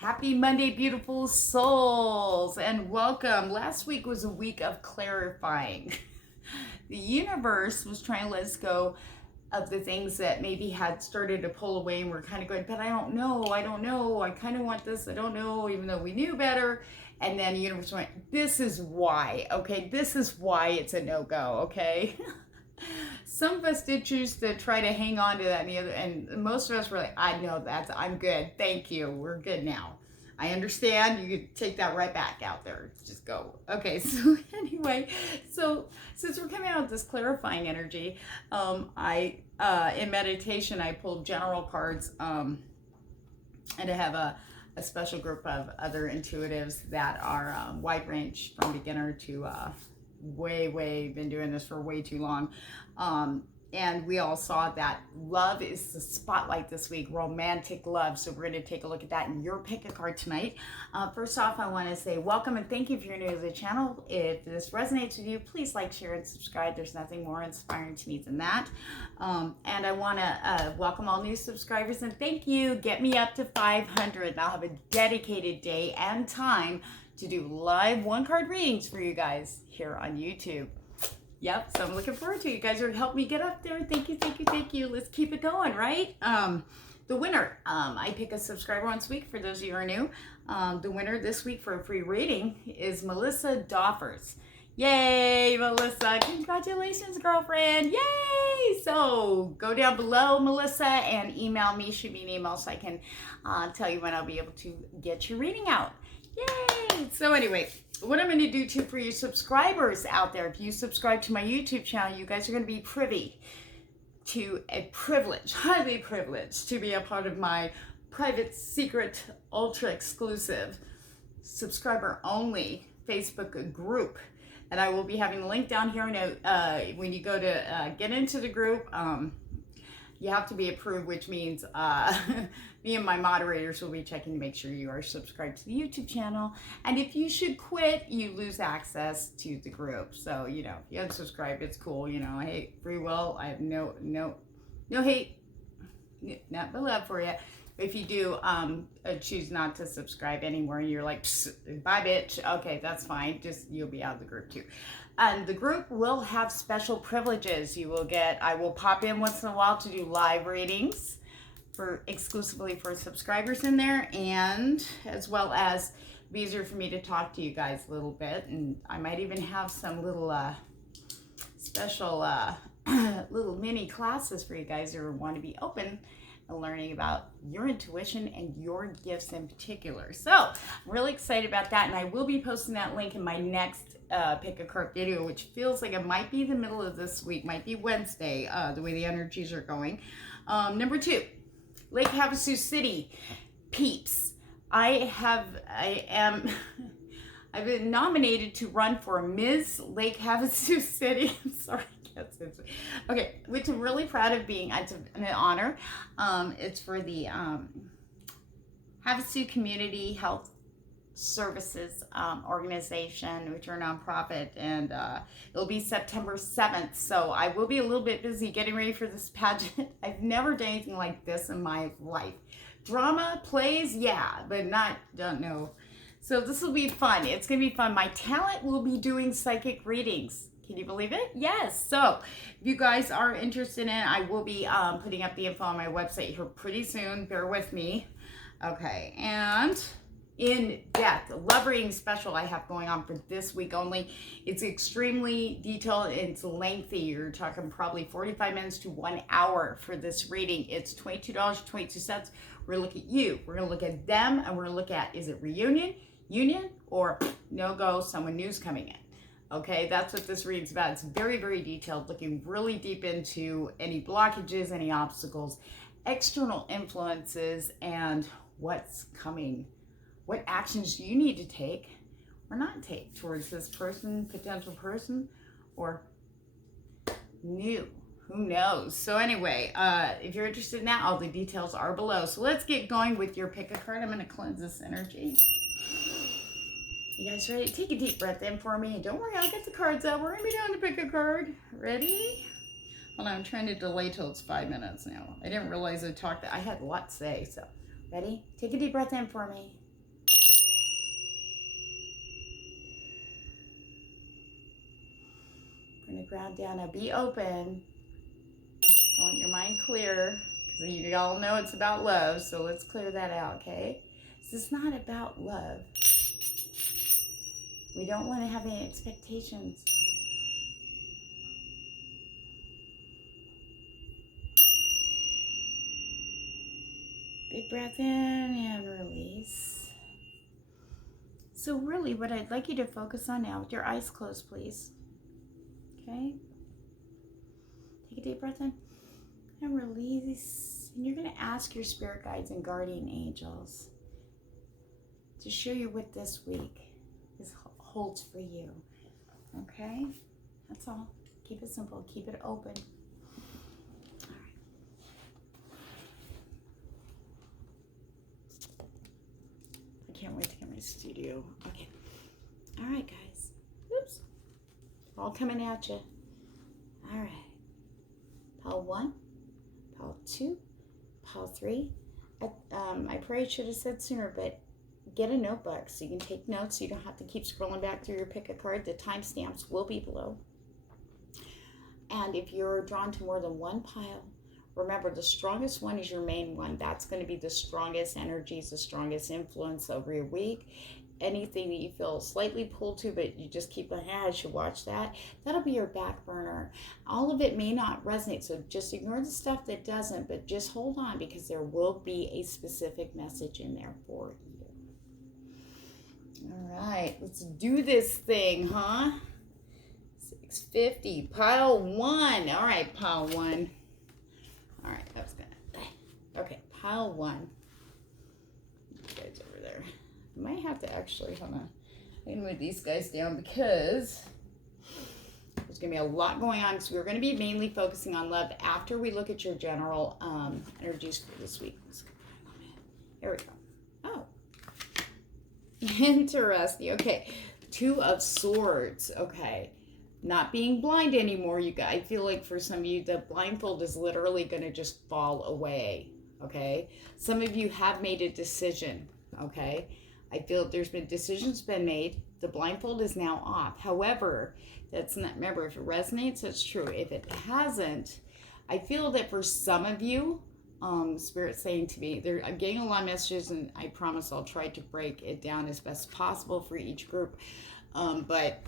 Happy Monday, beautiful souls, and welcome. Last week was a week of clarifying. The universe was trying to let us go of the things that maybe had started to pull away, and we're kind of going, but I don't know, I kind of want this, I don't know, even though we knew better. And then the universe went, this is why, okay? This is why it's a no-go, okay? Some of us did choose to try to hang on to that, and most of us were like, I know that, I'm good, thank you, we're good now. I understand. You could take that right back out there. Just go. Okay, so anyway, so since we're coming out with this clarifying energy, I in meditation I pulled general cards, and I have a special group of other intuitives that are wide range from beginner to way been doing this for way too long. And we all saw that love is the spotlight this week, romantic love. So we're going to take a look at that in your pick a card tonight. First off, I want to say welcome and thank you if you're new to the channel. If this resonates with you, please like, share, and subscribe. There's nothing more inspiring to me than that. And I want to welcome all new subscribers and thank you. Get me up to 500. I'll have a dedicated day and time to do live one-card readings for you guys here on YouTube. Yep, so I'm looking forward to it. You guys are going to help me get up there. Thank you, thank you, thank you. Let's keep it going, right? The winner, I pick a subscriber once a week for those of you who are new. The winner this week for a free reading is Melissa Doffers. Yay, Melissa. Congratulations, girlfriend. Yay. So go down below, Melissa, and email me. Shoot me an email so I can tell you when I'll be able to get your reading out. Yay. So anyway, what I'm going to do too for you subscribers out there, if you subscribe to my YouTube channel, you guys are going to be privy to a privilege, highly privileged, to be a part of my private, secret, ultra exclusive, subscriber only Facebook group. And I will be having the link down here. When you go to get into the group, you have to be approved, which means me and my moderators will be checking to make sure you are subscribed to the YouTube channel. And if you should quit, you lose access to the group. So, you know, if you unsubscribe, it's cool. You know, hey, free will. I have no hate, not but love for you. If you do choose not to subscribe anymore and you're like, bye bitch, okay, that's fine. Just, you'll be out of the group too. And the group will have special privileges. You will get, I will pop in once in a while to do live readings exclusively for subscribers in there, and as well as be easier for me to talk to you guys a little bit. And I might even have some little special little mini classes for you guys who want to be open and learning about your intuition and your gifts in particular. So I'm really excited about that, and I will be posting that link in my next pick a card video, which feels like it might be the middle of this week, might be Wednesday, the way the energies are going. Number 2, Lake Havasu City peeps. I've been nominated to run for Ms. Lake Havasu City. I'm sorry. Okay, which I'm really proud of being. It's an honor. It's for the Havasu Community Health Services organization, which are a nonprofit, and it'll be September 7th. So I will be a little bit busy getting ready for this pageant. I've never done anything like this in my life. Drama, plays, yeah, but don't know. So this will be fun. It's going to be fun. My talent will be doing psychic readings. Can you believe it? Yes. So if you guys are interested in it, I will be putting up the info on my website here pretty soon. Bear with me. Okay. And in-depth love reading special I have going on for this week only. It's extremely detailed. It's lengthy. You're talking probably 45 minutes to 1 hour for this reading. It's $22.22. We're going to look at you. We're going to look at them, and we're going to look at, is it reunion, union, or no-go, someone new's coming in. Okay, that's what this reading's about. It's very, very detailed, looking really deep into any blockages, any obstacles, external influences, and what's coming. What actions do you need to take or not take towards this person, potential person, or new? Who knows? So anyway, if you're interested in that, all the details are below. So let's get going with your pick a card. I'm going to cleanse this energy. You guys ready? Take a deep breath in for me. And don't worry, I'll get the cards out. We're going to be doing the pick a card. Ready? Hold on, I'm trying to delay till it's 5 minutes now. I didn't realize I had a lot to say. So, ready? Take a deep breath in for me. We're going to ground down. Now be open. I want your mind clear, because you all know it's about love, so let's clear that out, okay? This is not about love. We don't want to have any expectations. Big breath in and release. So really what I'd like you to focus on now, with your eyes closed, please. Okay? Take a deep breath in and release. And you're going to ask your spirit guides and guardian angels to show you what this week holds for you. Okay? That's all. Keep it simple. Keep it open. All right. I can't wait to get my studio. Okay. All right, guys. Oops. All coming at you. All right. Pile 1, pile 2, pile 3. I probably should have said sooner, but get a notebook so you can take notes so you don't have to keep scrolling back through your pick a card. The timestamps will be below. And if you're drawn to more than one pile, remember the strongest one is your main one. That's going to be the strongest energies, the strongest influence over your week. Anything that you feel slightly pulled to, but you just keep going, I should watch that. That'll be your back burner. All of it may not resonate, so just ignore the stuff that doesn't, but just hold on, because there will be a specific message in there for you. All right, let's do this thing, huh? 650, pile 1. All right, pile 1. All right, that's gonna. Okay, pile 1. You guys over there. I might have to actually, hold on. I'm gonna move these guys down because there's gonna be a lot going on. So we're gonna be mainly focusing on love after we look at your general energies for this week. Here we go. Oh, interesting. Okay, 2 of Swords. Okay, not being blind anymore. You guys, I feel like for some of you, the blindfold is literally gonna just fall away. Okay, some of you have made a decision. Okay. I feel there's been decisions been made. The blindfold is now off. However, that's not, remember, if it resonates, that's true. If it hasn't, I feel that for some of you, Spirit's saying to me, I'm getting a lot of messages, and I promise I'll try to break it down as best possible for each group. But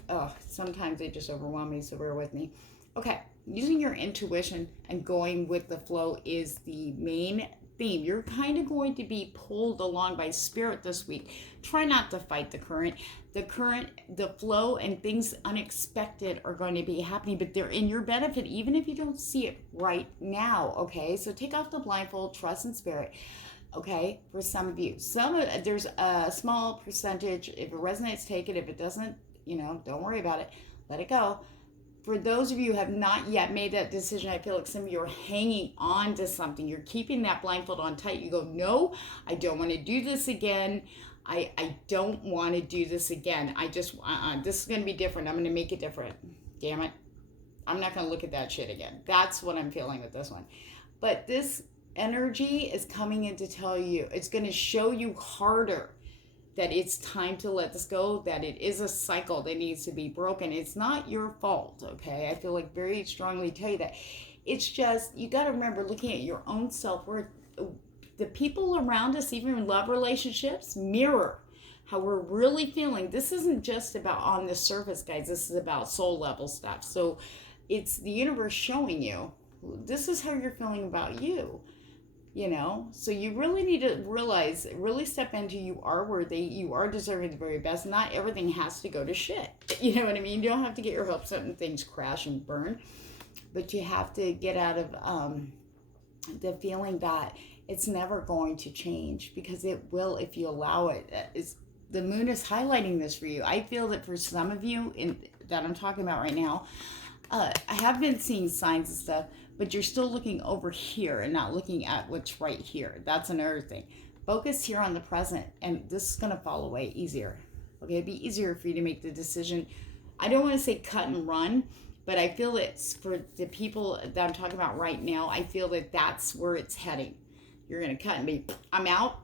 sometimes they just overwhelm me, so bear with me. Okay, using your intuition and going with the flow is the main theme. You're kind of going to be pulled along by Spirit this week. Try not to fight the current. The flow and things unexpected are going to be happening, but they're in your benefit, even if you don't see it right now. Okay, so take off the blindfold, trust in Spirit. Okay, for some of you, there's a small percentage. If it resonates, take it. If it doesn't, don't worry about it. Let it go. For those of you who have not yet made that decision, I feel like some of you are hanging on to something. You're keeping that blindfold on tight. You go, no, I don't want to do this again. I don't want to do this again. This is going to be different. I'm going to make it different. Damn it. I'm not going to look at that shit again. That's what I'm feeling with this one. But this energy is coming in to tell you, it's going to show you harder that it's time to let this go, that it is a cycle that needs to be broken. It's not your fault, okay? I feel like very strongly tell you that. It's just, you got to remember, looking at your own self-worth, the people around us, even in love relationships, mirror how we're really feeling. This isn't just about on the surface, guys. This is about soul level stuff. So it's the universe showing you, this is how you're feeling about you. So you really need to realize, really step into, you are worthy, you are deserving the very best. Not everything has to go to shit. You know what I mean? You don't have to get your hopes up and things crash and burn, but you have to get out of the feeling that it's never going to change, because it will if you allow it. The moon is highlighting this for you. I feel that for some of you that I'm talking about right now, I have been seeing signs and stuff, but you're still looking over here and not looking at what's right here. That's another thing. Focus here on the present, and this is going to fall away easier. Okay, it'd be easier for you to make the decision. I don't want to say cut and run, but I feel it's for the people that I'm talking about right now. I feel that that's where it's heading. You're going to cut and be, I'm out,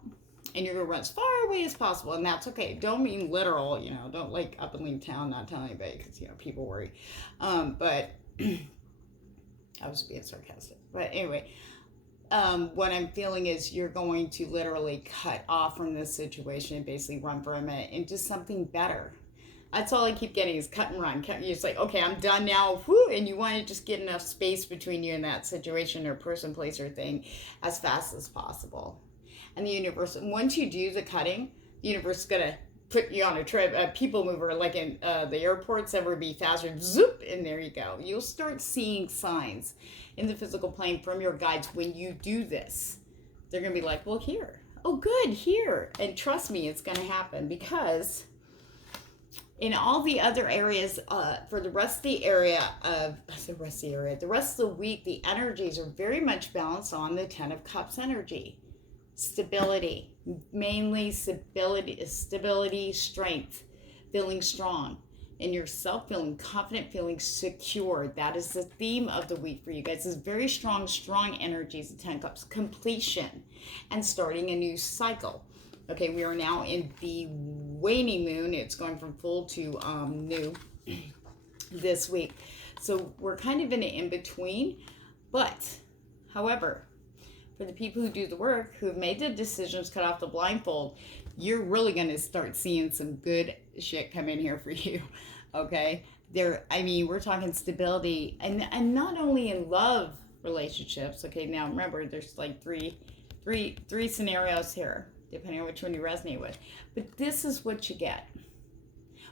And you're going to run as far away as possible. And that's okay. Don't mean literal, you know. Don't like up and leave town, not tell anybody because, you know, people worry. But I was being sarcastic. But anyway, what I'm feeling is you're going to literally cut off from this situation and basically run from it into something better. That's all I keep getting is cut and run. You're just like, okay, I'm done now. Whew, and you want to just get enough space between you and that situation or person, place, or thing as fast as possible. And the universe, once you do the cutting, the universe is going to put you on a people mover, like in the airports, ever be faster, zoop, and there you go. You'll start seeing signs in the physical plane from your guides when you do this. They're going to be like, well, here. Oh, good, here. And trust me, it's going to happen because in all the other areas, for the rest of the week, the energies are very much balanced on the 10 of Cups energy. Stability, mainly stability, strength, feeling strong in yourself, feeling confident, feeling secure. That is the theme of the week for you guys. It's very strong energies, the 10 Cups, completion, and starting a new cycle. Okay, we are now in the waning moon. It's going from full to new this week. So we're kind of in an in-between. But, however, for the people who do the work, who have made the decisions, cut off the blindfold, you're really going to start seeing some good shit come in here for you. Okay? We're talking stability. And not only in love relationships. Okay, now remember, there's like three scenarios here, depending on which one you resonate with. But this is what you get.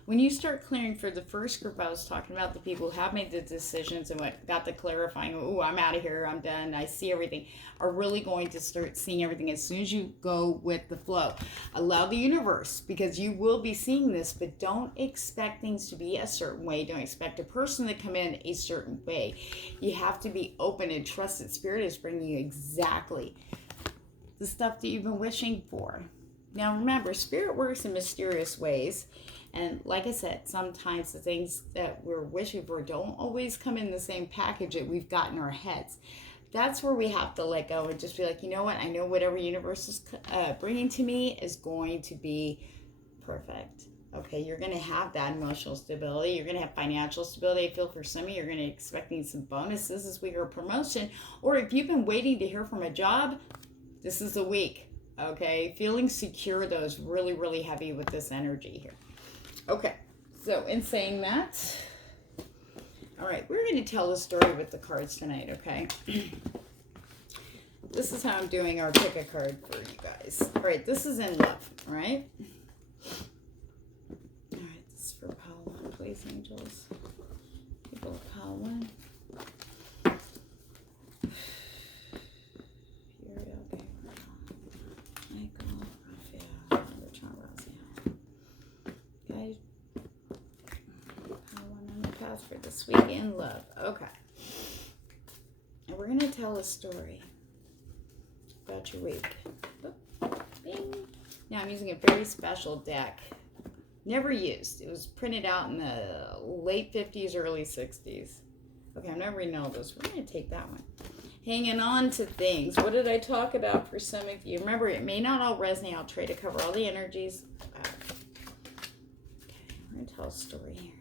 When you start clearing for the first group I was talking about, the people who have made the decisions and got the clarifying, oh, I'm out of here, I'm done, I see everything, are really going to start seeing everything as soon as you go with the flow. Allow the universe, because you will be seeing this, but don't expect things to be a certain way. Don't expect a person to come in a certain way. You have to be open and trust that Spirit is bringing you exactly the stuff that you've been wishing for. Now remember, Spirit works in mysterious ways. And like I said, sometimes the things that we're wishing for don't always come in the same package that we've got in our heads. That's where we have to let go and just be like, you know what? I know whatever universe is bringing to me is going to be perfect. Okay, you're going to have that emotional stability. You're going to have financial stability. I feel for some of you, you're going to be expecting some bonuses this week or a promotion. Or if you've been waiting to hear from a job, this is the week. Okay, feeling secure, though, is really, really heavy with this energy here. Okay, so in saying that, all right, we're going to tell a story with the cards tonight, okay? This is how I'm doing our pick a card for you guys. All right, this is in love, all right? All right, this is for pile 1, please, angels. People of pile 1. For this week in love. Okay. And we're going to tell a story about your week. Bing. Now I'm using a very special deck. Never used. It was printed out in the late 50s, early 60s. Okay, I'm not reading all those. We're going to take that one. Hanging on to things. What did I talk about for some of you? Remember, it may not all resonate. I'll try to cover all the energies. Okay, we're going to tell a story here.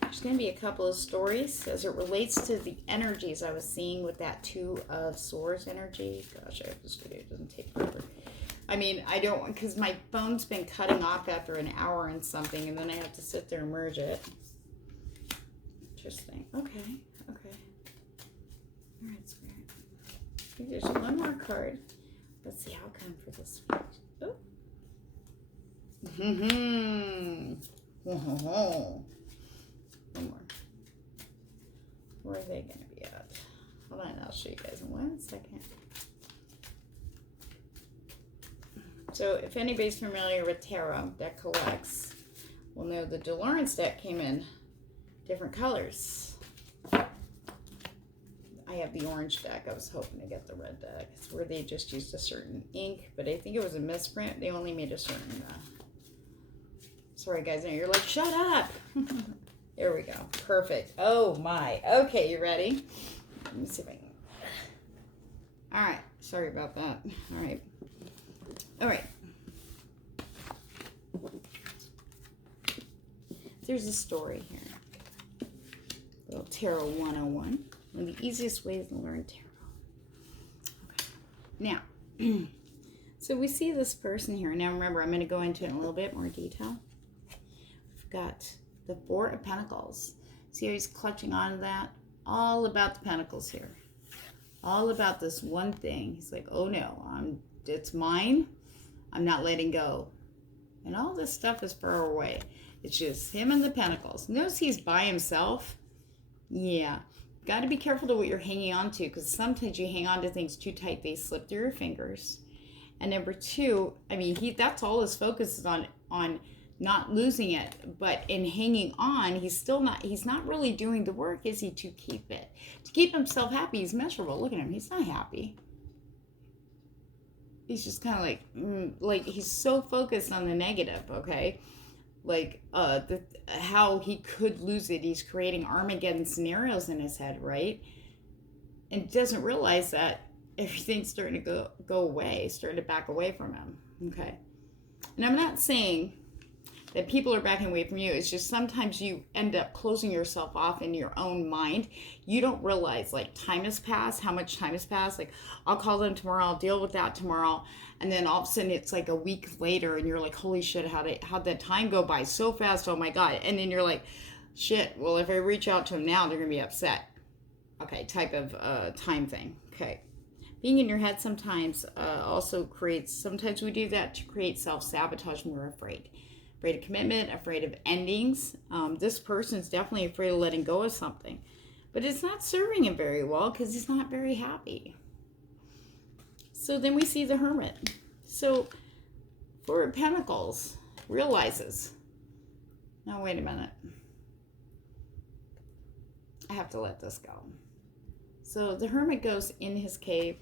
There's going to be a couple of stories as it relates to the energies I was seeing with that 2 of Swords energy. Gosh, I hope this video doesn't take forever. I mean, I don't, because my phone's been cutting off after an hour and something, and then I have to sit there and merge it. Interesting. Okay. All right, Spirit. I think there's one more card. Let's see outcome for this week. Oh. One more. Where are they going to be at? Hold on, I'll show you guys in 1 second. So, if anybody's familiar with tarot that collects, will know the DeLawrence deck came in different colors. I have the orange deck. I was hoping to get the red deck. It's where they just used a certain ink, but I think it was a misprint. They only made a certain... Sorry, guys. Now you're like, shut up! There we go. Perfect. Oh, my. Okay, you ready? Let me see if I can... All right. Sorry about that. All right. All right. There's a story here. Little Tarot 101. One of the easiest ways to learn tarot. Okay. Now, so we see this person here. Now remember, I'm going to go into it in a little bit more detail. We've got the Four of Pentacles. See how he's clutching on to that? All about the Pentacles here. All about this one thing. He's like, oh no, it's mine. I'm not letting go. And all this stuff is far away. It's just him and the Pentacles. Notice he's by himself. Yeah. Got to be careful to what you're hanging on to, because sometimes you hang on to things too tight, they slip through your fingers. And number two, I mean, that's all his focus is on not losing it, but in hanging on, he's not really doing the work, is he, to keep it? To keep himself happy. He's miserable. Look at him. He's not happy. He's just kind of like he's so focused on the negative, okay? Like, how he could lose it. He's creating Armageddon scenarios in his head, right? And doesn't realize that everything's starting to go away, starting to back away from him, okay? And I'm not saying that people are backing away from you. It's just sometimes you end up closing yourself off in your own mind. You don't realize, like, time has passed, how much time has passed. Like, I'll call them tomorrow, I'll deal with that tomorrow. And then all of a sudden it's like a week later and you're like, holy shit, how'd that time go by so fast? Oh my God. And then you're like, shit, well, if I reach out to them now, they're going to be upset. Okay, type of time thing. Okay. Being in your head sometimes also creates, sometimes we do that to create self-sabotage when we're afraid. Afraid of commitment, afraid of endings. This person's definitely afraid of letting go of something. But it's not serving him very well because he's not very happy. So then we see the Hermit. So Four of Pentacles realizes, now wait a minute. I have to let this go. So the Hermit goes in his cave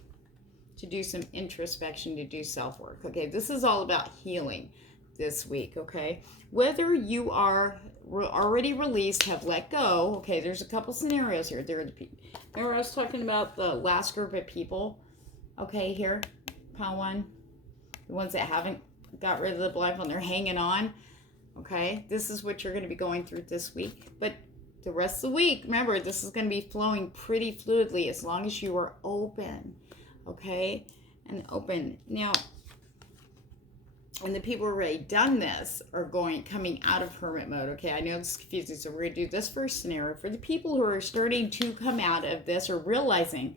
to do some introspection, to do self-work. Okay, this is all about healing this week, okay? Whether you are already released, have let go, okay, there's a couple scenarios here. Remember I was talking about the last group of people, okay, here, pile one, the ones that haven't got rid of the blindfold, they're hanging on, okay? This is what you're going to be going through this week, but the rest of the week, remember, this is going to be flowing pretty fluidly as long as you are open, okay? And open. Now, and the people who have already done this are coming out of hermit mode, okay? I know it's confusing, so we're going to do this first scenario. For the people who are starting to come out of this or realizing,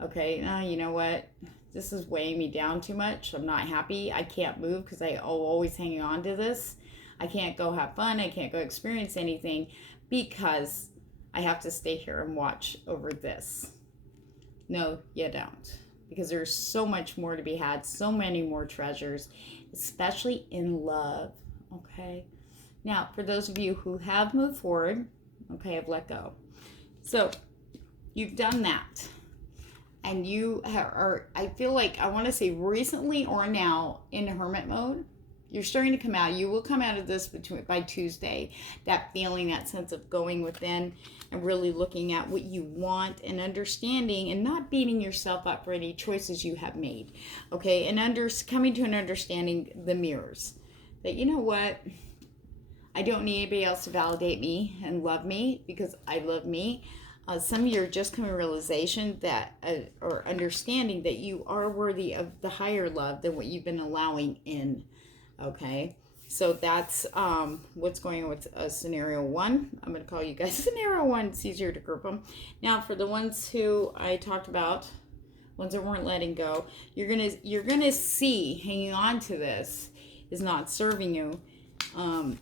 okay, you know what? This is weighing me down too much. I'm not happy. I can't move because I'm always hanging on to this. I can't go have fun. I can't go experience anything because I have to stay here and watch over this. No, you don't. Because there's so much more to be had, so many more treasures, especially in love, okay? Now, for those of you who have moved forward, okay, I've let go. So, you've done that. And you are, I feel like, I want to say recently or now in hermit mode, you're starting to come out. You will come out of this by Tuesday. That feeling, that sense of going within and really looking at what you want and understanding and not beating yourself up for any choices you have made. Okay, and coming to an understanding the mirrors. That, you know what? I don't need anybody else to validate me and love me because I love me. Some of you are just coming to realization that, or understanding that you are worthy of the higher love than what you've been allowing in. Okay, so that's what's going on with scenario one. I'm going to call you guys scenario one. It's easier to group them. Now, for the ones who I talked about, ones that weren't letting go, you're gonna see hanging on to this is not serving you, and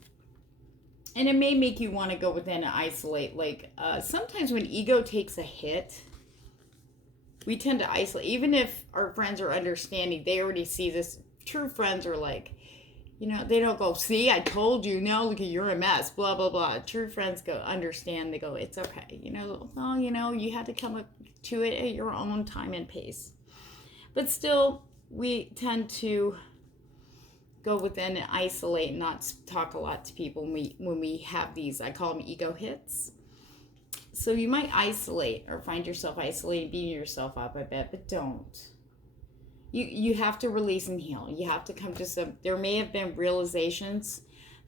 it may make you want to go within and isolate. Like sometimes when ego takes a hit, we tend to isolate. Even if our friends are understanding, they already see this. True friends are like, you know, they don't go, see, I told you, no, look, you're a mess, blah, blah, blah. True friends go, understand, they go, it's okay. You know, well, you know, you had to come up to it at your own time and pace. But still, we tend to go within and isolate and not talk a lot to people when we have these, I call them ego hits. So you might isolate or find yourself isolating, beating yourself up, I bet, but don't. You have to release and heal. You have to come to some, there may have been realizations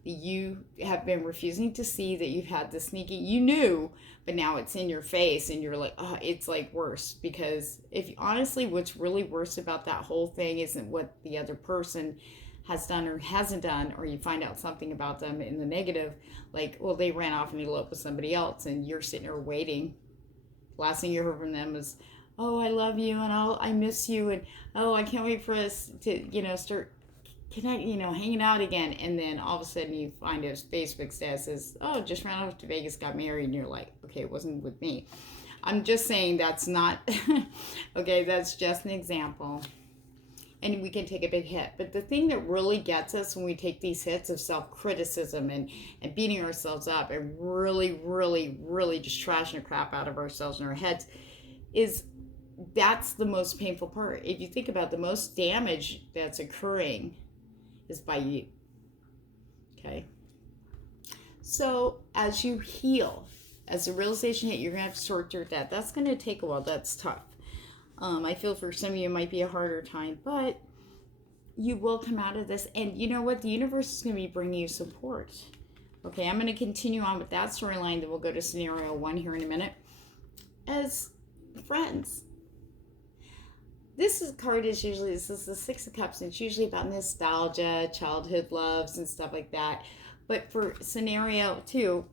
that you have been refusing to see, that you've had the sneaky, you knew, but now it's in your face and you're like, oh, it's like worse. Because if honestly, what's really worse about that whole thing isn't what the other person has done or hasn't done, or you find out something about them in the negative, like, well, they ran off and eloped with somebody else and you're sitting there waiting. Last thing you heard from them is, oh, I love you and I miss you and oh, I can't wait for us to, start hanging out again. And then all of a sudden you find his Facebook status says, oh, just ran off to Vegas, got married, and you're like, okay, it wasn't with me. I'm just saying that's not okay, that's just an example. And we can take a big hit. But the thing that really gets us when we take these hits of self-criticism and beating ourselves up and really, really, really just trashing the crap out of ourselves in our heads is that's the most painful part. If you think about the most damage that's occurring is by you. Okay? So as you heal, as the realization hit, you're going to have to sort through that. That's going to take a while. That's tough. I feel for some of you it might be a harder time, but you will come out of this. And you know what? The universe is going to be bringing you support. Okay, I'm going to continue on with that storyline. Then we'll go to scenario 1 here in a minute. As friends. This is the Six of Cups, and it's usually about nostalgia, childhood loves, and stuff like that. But for scenario 2,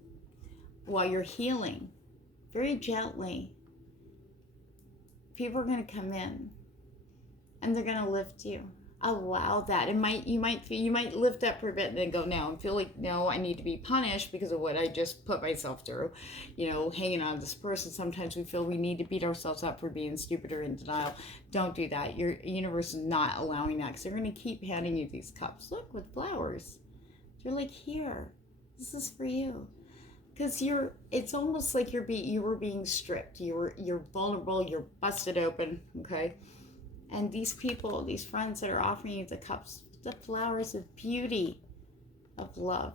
while you're healing, very gently, people are going to come in and they're going to lift you. Allow that. You might lift up for a bit and then go, no, and feel like, no, I need to be punished because of what I just put myself through, hanging on to this person. Sometimes we feel we need to beat ourselves up for being stupid or in denial. Don't do that. Your universe is not allowing that, because they're going to keep handing you these cups. Look, with flowers. They're like, here, this is for you. Because it's almost like you were being stripped. You're vulnerable. You're busted open. Okay. And these people, these friends that are offering you the cups, the flowers of beauty, of love,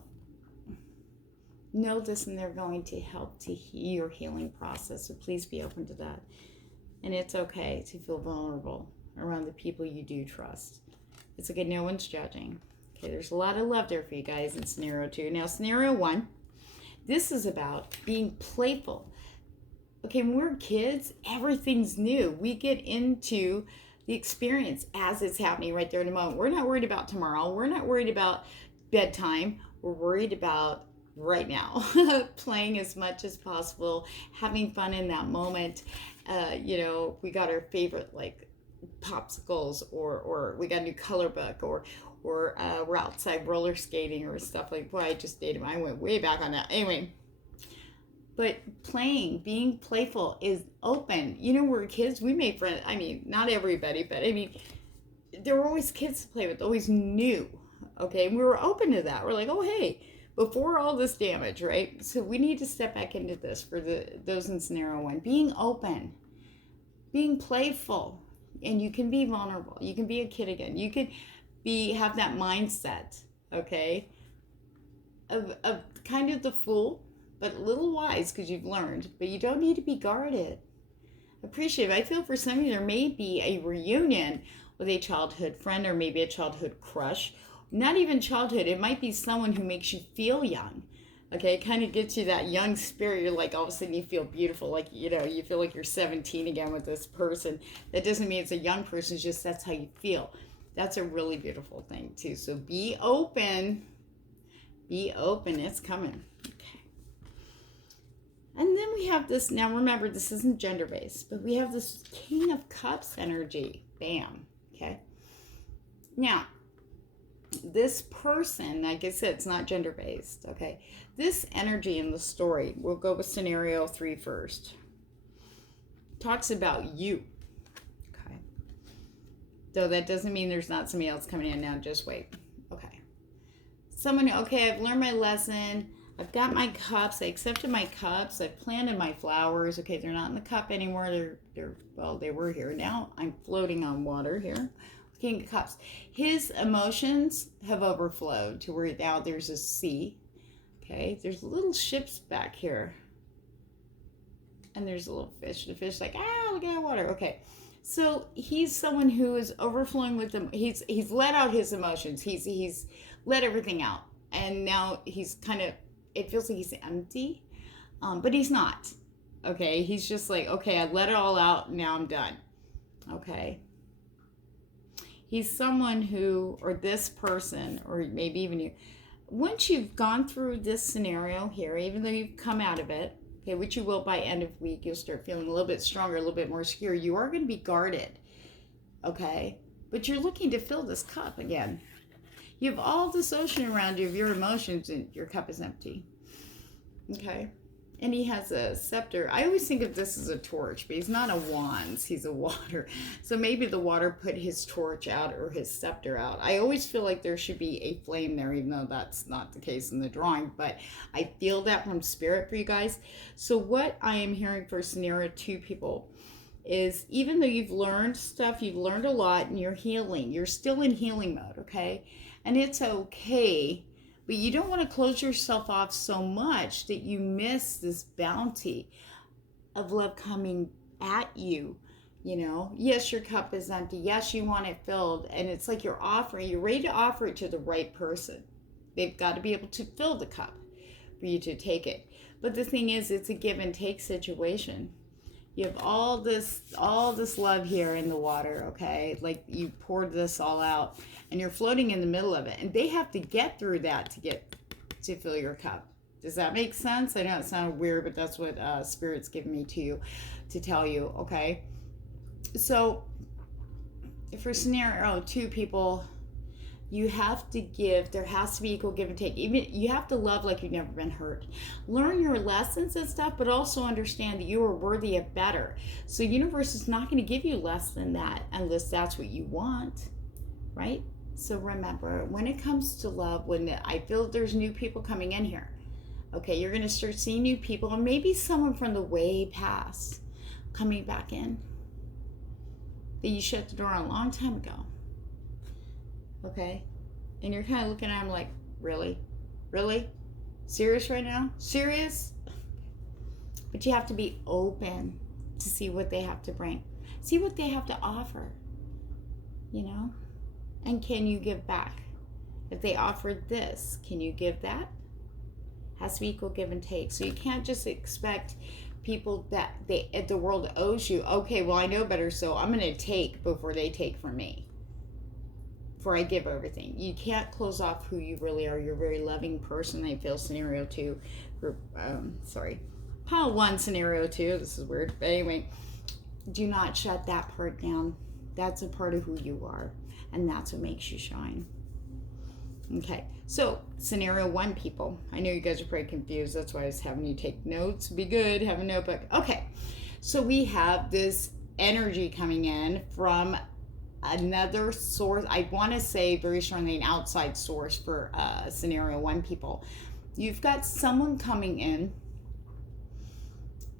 know this, and they're going to help to heal your healing process. So please be open to that. And it's okay to feel vulnerable around the people you do trust. It's okay. No one's judging. Okay. There's a lot of love there for you guys in scenario 2. Now, scenario 1. This is about being playful. Okay, when we're kids, everything's new. We get into the experience as it's happening right there in the moment. We're not worried about tomorrow. We're not worried about bedtime. We're worried about right now. Playing as much as possible, having fun in that moment. We got our favorite popsicles, or we got a new color book, or we're outside roller skating or stuff like, boy, I just dated him. I went way back on that. Anyway, but being playful is open. We're kids. We made friends. I mean, not everybody, but there were always kids to play with, always new. Okay, and we were open to that. We're like, oh, hey, before all this damage, right? So we need to step back into this for those in scenario 1. Being open, being playful, and you can be vulnerable. You can be a kid again. You can have that mindset, okay, of kind of the fool, but a little wise because you've learned. But you don't need to be guarded. Appreciative. I feel for some of you there may be a reunion with a childhood friend, or maybe a childhood crush. Not even childhood. It might be someone who makes you feel young. Okay, it kind of gets you that young spirit. You're like, all of a sudden you feel beautiful. Like, you feel like you're 17 again with this person. That doesn't mean it's a young person. It's just that's how you feel. That's a really beautiful thing too. So be open. Be open. It's coming. Okay. And then we have this. Now remember, this isn't gender-based, but we have this King of Cups energy. Bam. Okay. Now, this person, like I said, it's not gender-based. Okay. This energy in the story, we'll go with scenario 3 first. Talks about you. Okay. Though that doesn't mean there's not somebody else coming in now. Just wait. Okay. I've learned my lesson. I've got my cups. I accepted my cups. I've planted my flowers. Okay, they're not in the cup anymore. They were here. Now I'm floating on water here. King of Cups. His emotions have overflowed to where now there's a sea. Okay, there's little ships back here. And there's a little fish. The fish like, look at that water. Okay, So he's someone who is overflowing with them. He's let out his emotions. He's let everything out, and now he's kind of. It feels like he's empty, but he's not. Okay, he's just like, okay, I let it all out. Now I'm done. Okay. He's someone who, or this person, or maybe even you, once you've gone through this scenario here, even though you've come out of it, okay, which you will by end of week, you'll start feeling a little bit stronger, a little bit more secure. You are going to be guarded, okay? But you're looking to fill this cup again. You have all this ocean around you of your emotions, and your cup is empty, okay? And he has a scepter. I always think of this as a torch, but he's not a wand. He's a water. So maybe the water put his torch out or his scepter out. I always feel like there should be a flame there, even though that's not the case in the drawing. But I feel that from spirit for you guys. So what I am hearing for scenario 2 people is, even though you've learned stuff, you've learned a lot, and you're healing. You're still in healing mode, okay? And it's okay. But you don't want to close yourself off so much that you miss this bounty of love coming at you. You know, yes, your cup is empty. Yes, you want it filled. And it's like you're ready to offer it to the right person. They've got to be able to fill the cup for you to take it. But the thing is, it's a give and take situation. You have all this love here in the water, okay? Like you poured this all out, and you're floating in the middle of it. And they have to get through that to fill your cup. Does that make sense? I know it sounded weird, but that's what Spirit's given me to tell you, okay? So for scenario 2 people, you have to give. There has to be equal give and take. Even you have to love like you've never been hurt. Learn your lessons and stuff, but also understand that you are worthy of better. So universe is not going to give you less than that unless that's what you want, right? So remember, when it comes to love, I feel there's new people coming in here, okay, you're going to start seeing new people, and maybe someone from the way past coming back in that you shut the door on a long time ago. Okay, and you're kind of looking at him like, really? Serious right now? Serious? But you have to be open to see what they have to bring. See what they have to offer, you know? And can you give back? If they offered this, can you give that? Has to be equal give and take. So you can't just expect people that the world owes you. Okay, well, I know better, so I'm going to take before they take from me. Before I give everything. You can't close off who you really are. You're a very loving person. I feel scenario 2. Pile 1, scenario 2. This is weird. But anyway, do not shut that part down. That's a part of who you are. And that's what makes you shine. Okay. So, scenario 1, people. I know you guys are pretty confused. That's why I was having you take notes. Be good. Have a notebook. Okay. So, we have this energy coming in from another source. I want to say very strongly an outside source for scenario 1 people. You've got someone coming in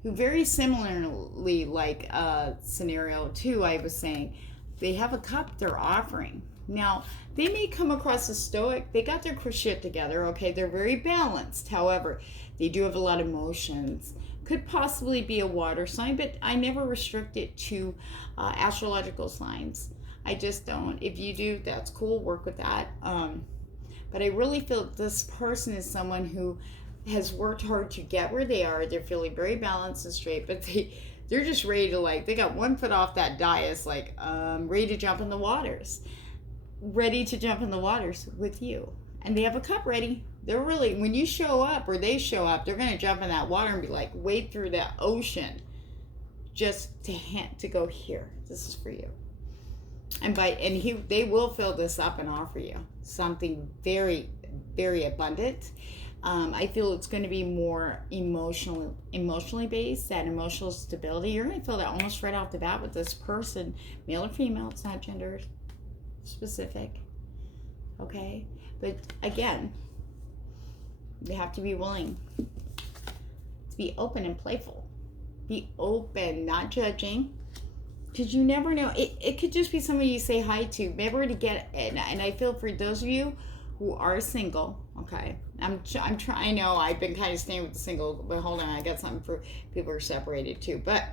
who very similarly like scenario 2 I was saying, they have a cup they're offering. Now, they may come across as stoic. They got their shit together, okay? They're very balanced. However, they do have a lot of emotions. Could possibly be a water sign, but I never restrict it to astrological signs. I just don't. If you do, that's cool. Work with that. But I really feel this person is someone who has worked hard to get where they are. They're feeling very balanced and straight, but they're just ready to, they got one foot off that dais, ready to jump in the waters. Ready to jump in the waters with you. And they have a cup ready. They're really, when you show up or they show up, they're going to jump in that water and be like, wade through that ocean just to go here. This is for you. They will fill this up and offer you something very, very abundant. I feel it's going to be more emotionally based, that emotional stability. You're going to feel that almost right off the bat with this person, male or female. It's not gender specific. Okay? But again, they have to be willing to be open and playful. Be open, not judging. Because you never know. It could just be somebody you say hi to. Never to get it. And I feel for those of you who are single, okay, I'm trying. I know I've been kind of staying with the single, but hold on, I got something for people who are separated too. But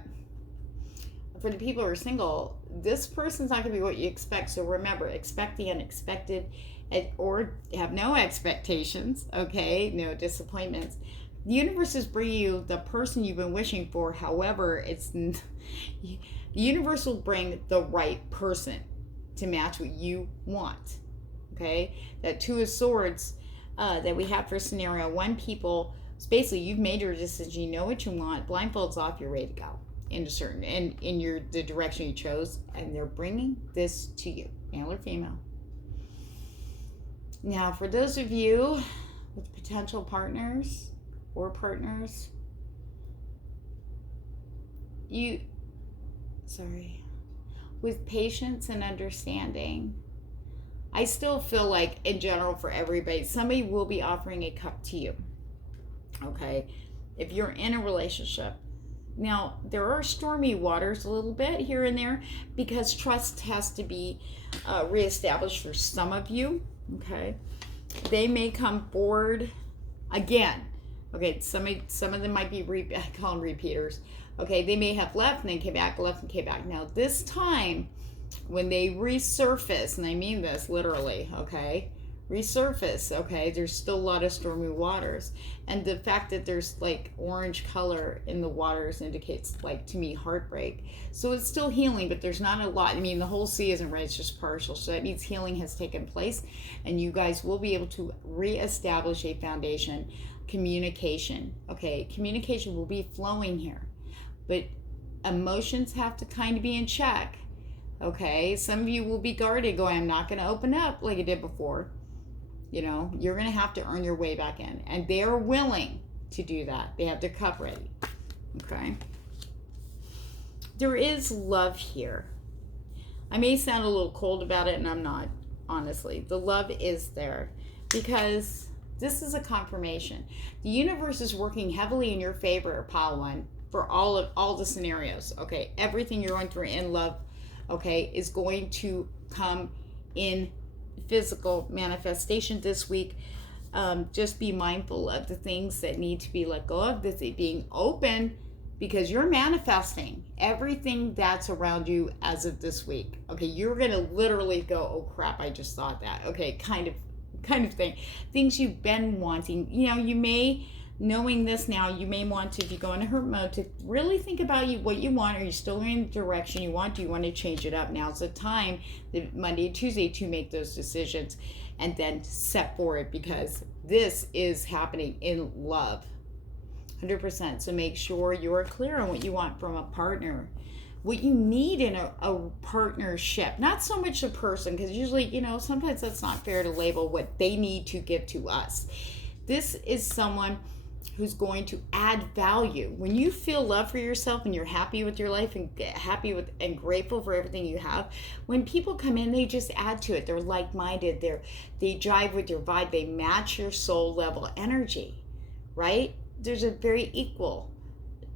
for the people who are single, this person's not going to be what you expect. So remember, expect the unexpected, or have no expectations, okay? No disappointments. The universe is bringing you the person you've been wishing for. However, the universe will bring the right person to match what you want, okay? That Two of Swords that we have for scenario one, people, it's basically you've made your decision, you know what you want, blindfolds off, you're ready to go in the direction you chose, and they're bringing this to you, male or female. Now, for those of you with potential partners or partners, with patience and understanding, I still feel like in general for everybody, somebody will be offering a cup to you, okay? If you're in a relationship. Now, there are stormy waters a little bit here and there because trust has to be reestablished for some of you, okay? They may come forward again. Okay, some of them might be, I call them repeaters. Okay, they may have left and then came back, left and came back. Now, this time, when they resurface, and I mean this literally, okay, resurface, okay, there's still a lot of stormy waters. And the fact that there's like orange color in the waters indicates, like, to me, heartbreak. So it's still healing, but there's not a lot. I mean, the whole sea isn't red, it's just partial. So that means healing has taken place, and you guys will be able to reestablish a foundation. Communication, okay, communication will be flowing here, but emotions have to kind of be in check, okay? Some of you will be guarded, going, I'm not going to open up like I did before. You know, you're going to have to earn your way back in, and they are willing to do that. They have their cup ready, okay? There is love here. I may sound a little cold about it, and I'm not, honestly. The love is there because this is a confirmation. The universe is working heavily in your favor, pile one, for all the scenarios, okay? Everything you're going through in love, okay, is going to come in physical manifestation this week. Just be mindful of the things that need to be let go of, this being open, because you're manifesting everything that's around you as of this week. Okay, you're gonna literally go, oh crap, I just thought that. Okay, kind of thing. Things you've been wanting. You know, you may, knowing this now, you may want to, if you go into hurt mode, to really think about what you want. Are you still in the direction you want? Do you want to change it up? Now's the time, Monday and Tuesday, to make those decisions and then set for it, because this is happening in love, 100%. So make sure you're clear on what you want from a partner, what you need in a partnership, not so much a person, because usually, you know, sometimes that's not fair to label what they need to give to us. This is someone who's going to add value. When you feel love for yourself and you're happy with your life and happy with and grateful for everything you have, when people come in, they just add to it. They're like-minded. They jive with your vibe. They match your soul level energy, right? There's a very equal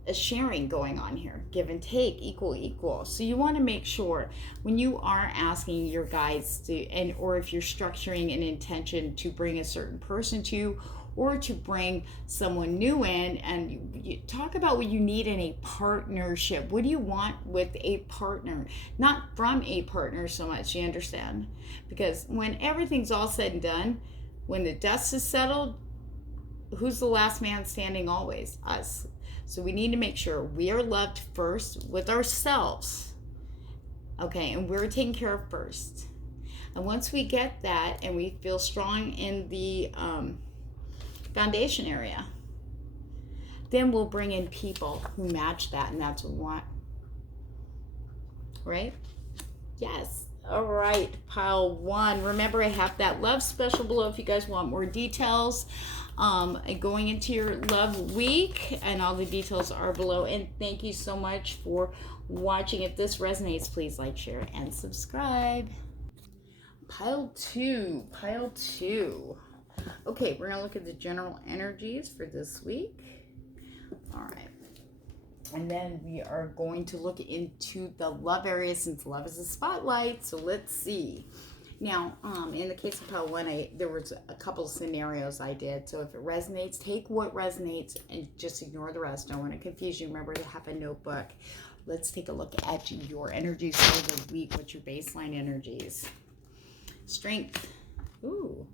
a sharing going on here, give and take, equal. So you want to make sure when you are asking your guides to, or if you're structuring an intention to bring a certain person to you, or to bring someone new in, and you talk about what you need in a partnership. What do you want with a partner? Not from a partner so much, you understand? Because when everything's all said and done, when the dust is settled, who's the last man standing always? Us. So we need to make sure we are loved first with ourselves, okay, and we're taken care of first. And once we get that and we feel strong in the foundation area, then we'll bring in people who match that, and that's what we want, right? Yes. All right, pile one. Remember, I have that love special below if you guys want more details. Going into your love week, and all the details are below. And thank you so much for watching. If this resonates, please like, share, and subscribe. Pile two. Okay, we're gonna look at the general energies for this week. All right, and then we are going to look into the love area, since love is a spotlight. So let's see. Now, in the case of pile one, there was a couple of scenarios I did. So if it resonates, take what resonates and just ignore the rest. Don't want to confuse you. Remember to have a notebook. let's take a look at your energies for the week. What's your baseline energies? Strength. Ooh.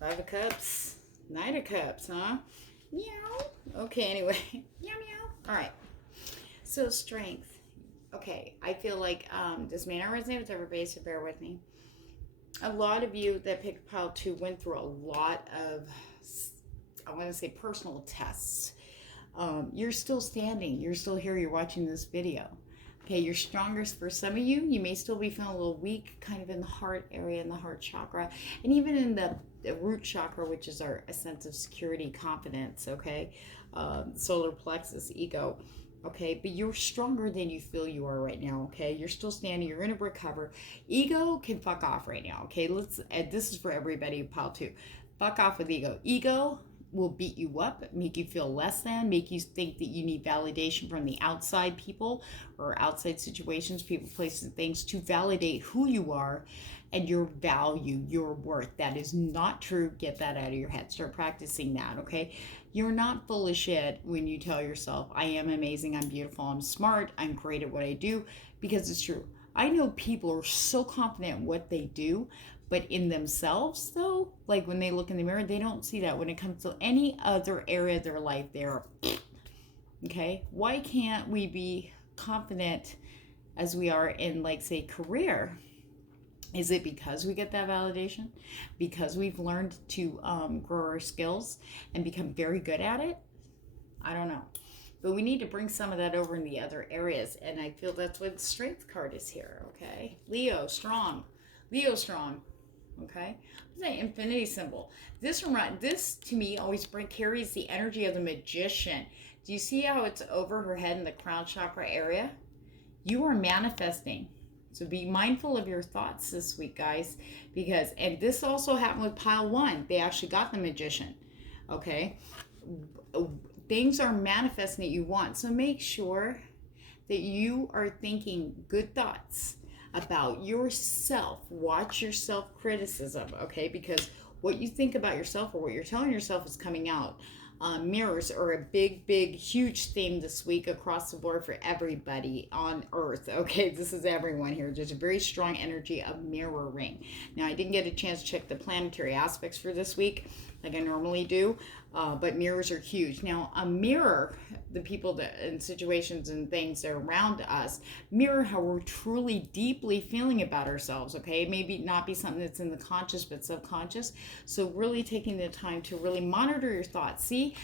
5 of Cups. Knight of Cups, huh? Meow. Okay, anyway. Meow, meow. All right. So, strength. Okay, I feel like this may not resonate with everybody, so bear with me. A lot of you that picked pile 2 went through a lot of, I want to say, personal tests. You're still standing. You're still here. You're watching this video. Okay, you're strongest for some of you. You may still be feeling a little weak, kind of in the heart area, in the heart chakra, and even in the root chakra, which is a sense of security, confidence, okay? Solar plexus, ego. Okay, but you're stronger than you feel you are right now, okay? You're still standing, you're gonna recover. Ego can fuck off right now, okay? This is for everybody, pile 2. Fuck off with ego. Ego will beat you up, make you feel less than, make you think that you need validation from the outside people or outside situations, people, places, and things to validate who you are and your value, your worth. That is not true. Get that out of your head. Start practicing that, okay? You're not full of shit when you tell yourself, I am amazing, I'm beautiful, I'm smart, I'm great at what I do, because it's true. I know people are so confident in what they do, but in themselves, though, like when they look in the mirror, they don't see that. When it comes to any other area of their life, they're, okay? Why can't we be confident as we are in, like, say, career? Is it because we get that validation? Because we've learned to grow our skills and become very good at it? I don't know. But we need to bring some of that over in the other areas. And I feel that's what the strength card is here, okay? Leo, strong. Leo, strong. Okay? What's that infinity symbol? This to me always carries the energy of the magician. Do you see how it's over her head in the crown chakra area? You are manifesting. So be mindful of your thoughts this week, guys, because, and this also happened with pile 1. They actually got the magician, okay? Things are manifesting that you want. So make sure that you are thinking good thoughts about yourself. Watch your self-criticism, okay? Because what you think about yourself or what you're telling yourself is coming out. Mirrors are a big, huge theme this week across the board for everybody on Earth. Okay, this is everyone here. There's a very strong energy of mirroring. Now, I didn't get a chance to check the planetary aspects for this week like I normally do, but mirrors are huge. Now, a mirror, the people that in situations and things that are around us, mirror how we're truly deeply feeling about ourselves, okay? It may not be something that's in the conscious, but subconscious. So really taking the time to really monitor your thoughts. See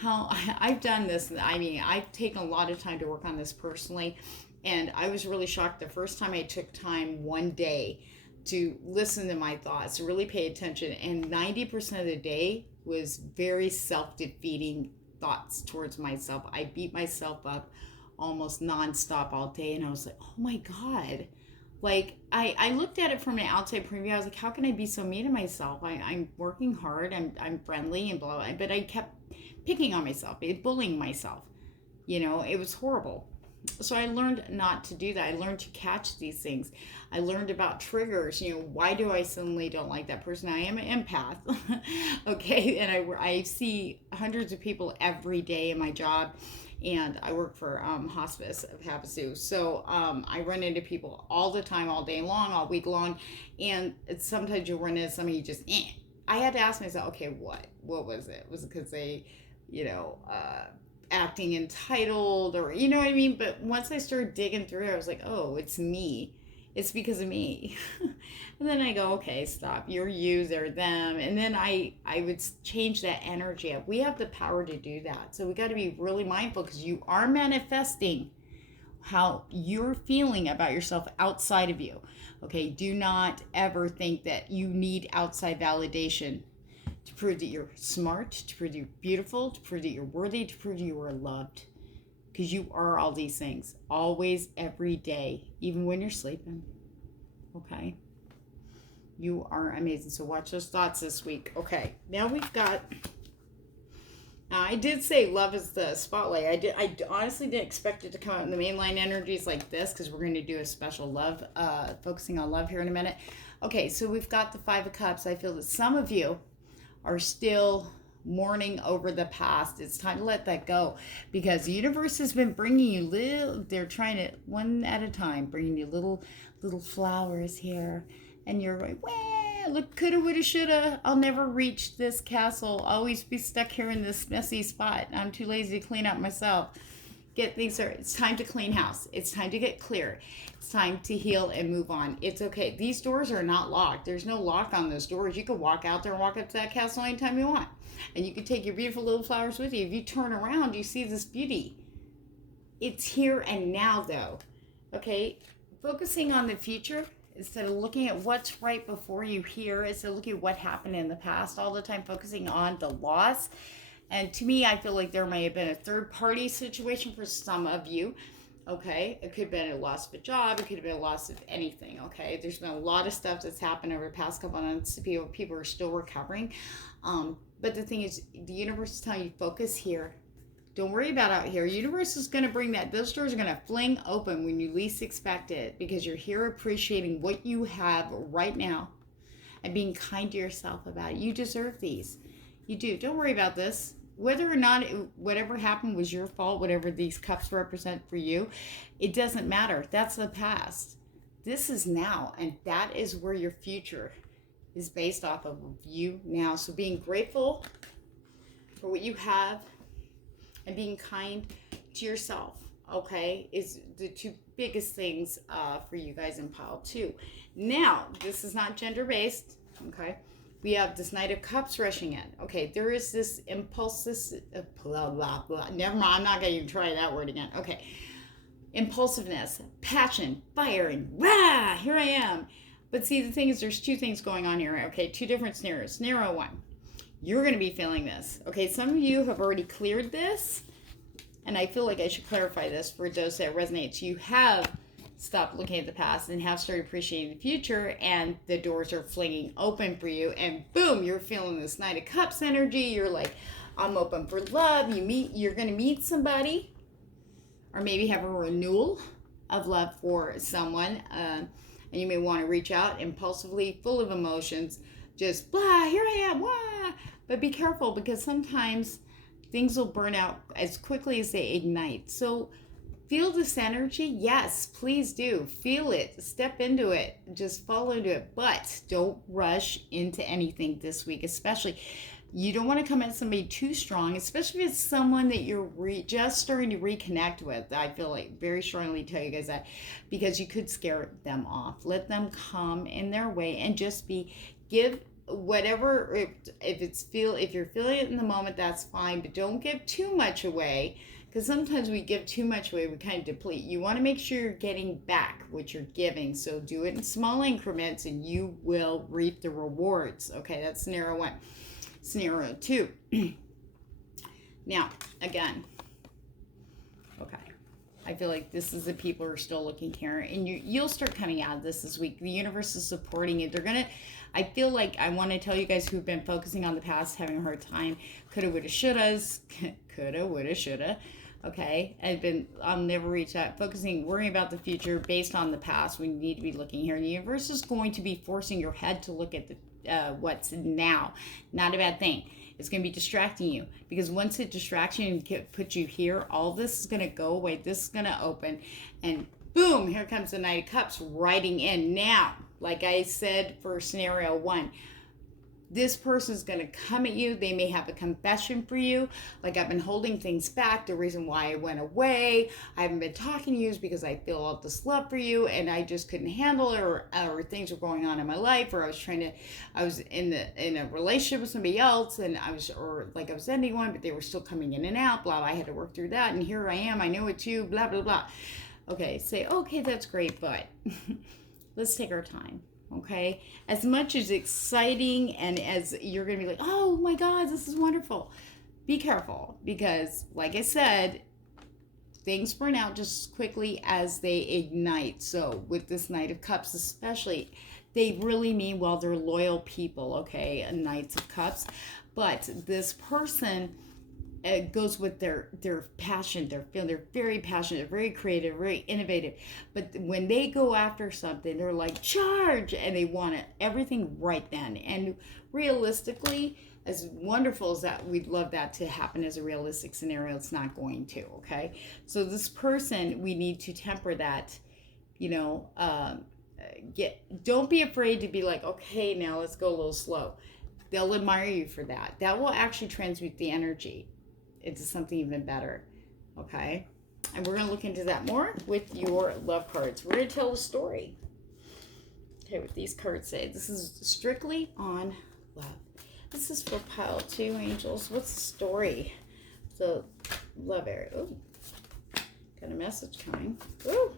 how I've done this. I mean, I've taken a lot of time to work on this personally, and I was really shocked the first time I took time one day to listen to my thoughts, really pay attention, and 90% of the day was very self-defeating thoughts towards myself. I beat myself up almost nonstop all day, and I was like, oh my God. Like, I looked at it from an outside point of view. I was like, how can I be so mean to myself? I'm working hard, I'm friendly and blah, blah, but I kept picking on myself, bullying myself. You know, it was horrible. So I learned not to do that. I learned to catch these things. I learned about triggers. You know, why do I suddenly don't like that person? I am an empath. Okay, and I see hundreds of people every day in my job, and I work for hospice of Havasu. So I run into people all the time, all day long, all week long, and sometimes you'll run into somebody you just, I had to ask myself, okay, what was it? Was it because they, you know, acting entitled, or you know what I mean? But once I started digging through it, I was like, oh, it's me. It's because of me. And then I go, okay, stop. You're you, they're them. And then I would change that energy up. We have the power to do that. So we got to be really mindful, because you are manifesting how you're feeling about yourself outside of you. Okay, do not ever think that you need outside validation to prove that you're smart, to prove that you're beautiful, to prove that you're worthy, to prove that you are loved. Because you are all these things, always, every day, even when you're sleeping. Okay? You are amazing. So watch those thoughts this week. Okay, now we've got, I did say love is the spotlight. I honestly didn't expect it to come out in the mainline energies like this, because we're going to do a special love, focusing on love here in a minute. Okay, so we've got the 5 of Cups. I feel that some of you are still mourning over the past. It's time to let that go, because the universe has been bringing you they're trying to, one at a time, bringing you little flowers here. And you're like, well, look, coulda, woulda, shoulda. I'll never reach this castle. I'll always be stuck here in this messy spot. I'm too lazy to clean up myself. It's time to clean house. It's time to get clear. It's time to heal and move on. It's okay. These doors are not locked. There's no lock on those doors. You can walk out there and walk up to that castle anytime you want. And you can take your beautiful little flowers with you. If you turn around, you see this beauty. It's here and now, though. Okay? Focusing on the future instead of looking at what's right before you here, instead of looking at what happened in the past all the time, focusing on the loss. And to me, I feel like there may have been a third-party situation for some of you, okay? It could have been a loss of a job. It could have been a loss of anything, okay? There's been a lot of stuff that's happened over the past couple of months. People are still recovering. But the thing is, the universe is telling you, focus here. Don't worry about out here. Universe is going to bring that. Those doors are going to fling open when you least expect it, because you're here appreciating what you have right now and being kind to yourself about it. You deserve these. You do. Don't worry about this. Whether or not whatever happened was your fault, whatever these cups represent for you, it doesn't matter. That's the past. This is now, and that is where your future is based off of you now. So being grateful for what you have and being kind to yourself, okay, is the two biggest things for you guys in pile 2. Now, this is not gender-based, okay? We have this Knight of Cups rushing in. Okay, there is this impulse, blah, blah, blah. Never mind, I'm not going to even try that word again. Okay, impulsiveness, passion, fire, and rah, here I am. But see, the thing is, there's two things going on here, okay? Two different scenarios. Scenario 1, you're going to be feeling this. Okay, some of you have already cleared this, and I feel like I should clarify this for those that resonates. You have stop looking at the past and have started appreciating the future, and the doors are flinging open for you, and boom, you're feeling this Knight of Cups energy. You're like, I'm open for love. You're going to meet somebody, or maybe have a renewal of love for someone, and you may want to reach out impulsively, full of emotions, just blah, here I am, wah. But be careful, because sometimes things will burn out as quickly as they ignite. So feel this energy. Yes, please do. Feel it. Step into it. Just fall into it. But don't rush into anything this week, especially. You don't want to come at somebody too strong, especially if it's someone that you're just starting to reconnect with. I feel like very strongly tell you guys that, because you could scare them off. Let them come in their way and just give whatever. If you're feeling it in the moment, that's fine, but don't give too much away. Because sometimes we give too much away, we kind of deplete. You want to make sure you're getting back what you're giving. So do it in small increments and you will reap the rewards. Okay, that's scenario 1. Scenario 2. Now, again, okay, I feel like this is the people who are still looking here. And you'll start coming out of this week. The universe is supporting it. I feel like I want to tell you guys who've been focusing on the past, having a hard time, coulda, woulda, shouldas, coulda, woulda, shoulda. Okay, I'll never reach that. Worrying about the future based on the past when you need to be looking here. And the universe is going to be forcing your head to look at what's now. Not a bad thing. It's going to be distracting you, because once it distracts you and puts you here, all this is going to go away. This is going to open, and boom, here comes the Knight of Cups riding in. Now, like I said for scenario 1, this person's going to come at you. They may have a confession for you. Like, I've been holding things back. The reason why I went away, I haven't been talking to you, is because I feel all this love for you and I just couldn't handle it, or things were going on in my life, or I was in a relationship with somebody else, and I was ending one, but they were still coming in and out, blah, I had to work through that, and here I am, I know it too, blah, blah, blah. Okay, say, okay, that's great, but let's take our time. Okay, as much as exciting and as you're gonna be like, oh my God, this is wonderful, be careful, because like I said, things burn out just as quickly as they ignite. So with this Knight of Cups especially, they really mean well. They're loyal people, okay, Knights of Cups, but this person goes with their passion, they're very passionate, very creative, very innovative. But when they go after something, they're like, charge, and they want everything right then. And realistically, as wonderful as that, we'd love that to happen as a realistic scenario, it's not going to, okay? So this person, we need to temper that, you know, don't be afraid to be like, okay, now let's go a little slow. They'll admire you for that. That will actually transmute the energy into something even better, okay? And we're going to look into that more with your love cards. We're going to tell a story. Okay, what these cards say. This is strictly on love. This is for pile 2, angels. What's the story? The love area. Ooh, got a message coming. Ooh,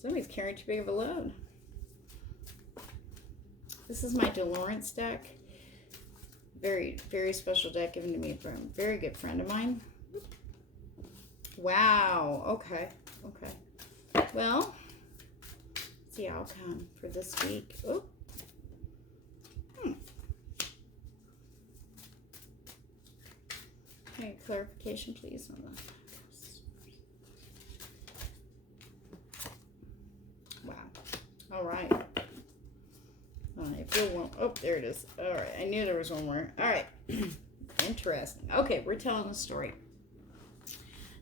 somebody's carrying too big of a load. This is my DeLawrence deck. Very, very special deck given to me from a very good friend of mine. Wow. Okay. Okay. Well, what's the outcome for this week? Oh. Okay, clarification, please. On the... Wow. All right. I feel one. Oh, there it is. All right. I knew there was one more. All right. Interesting. Okay, we're telling the story.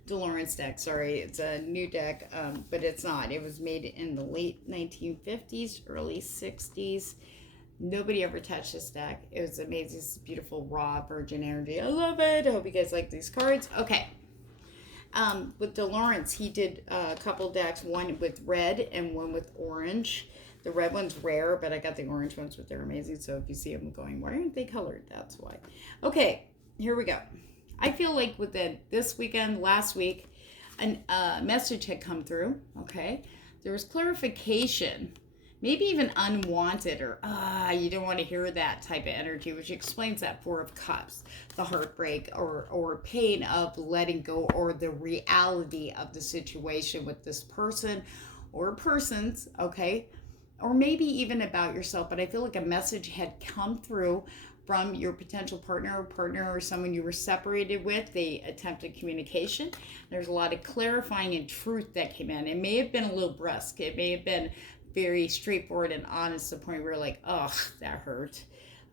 DeLawrence deck. Sorry, it's a new deck, but it's not. It was made in the late 1950s, early 60s. Nobody ever touched this deck. It was amazing. It's beautiful, raw, virgin energy. I love it. I hope you guys like these cards. Okay. With DeLawrence, he did a couple decks, one with red and one with orange. The red one's rare, but I got the orange ones, but they're amazing. So if you see them going, why aren't they colored? That's why. Okay, here we go. I feel like with this weekend, last week, a message had come through, okay? There was clarification, maybe even unwanted, or you don't want to hear that type of energy, which explains that 4 of Cups, the heartbreak or pain of letting go, or the reality of the situation with this person or persons, okay? Or maybe even about yourself, but I feel like a message had come through from your potential partner or someone you were separated with. They attempted communication. There's a lot of clarifying and truth that came in. It may have been a little brusque. It may have been very straightforward and honest to the point where you're like, ugh, that hurt.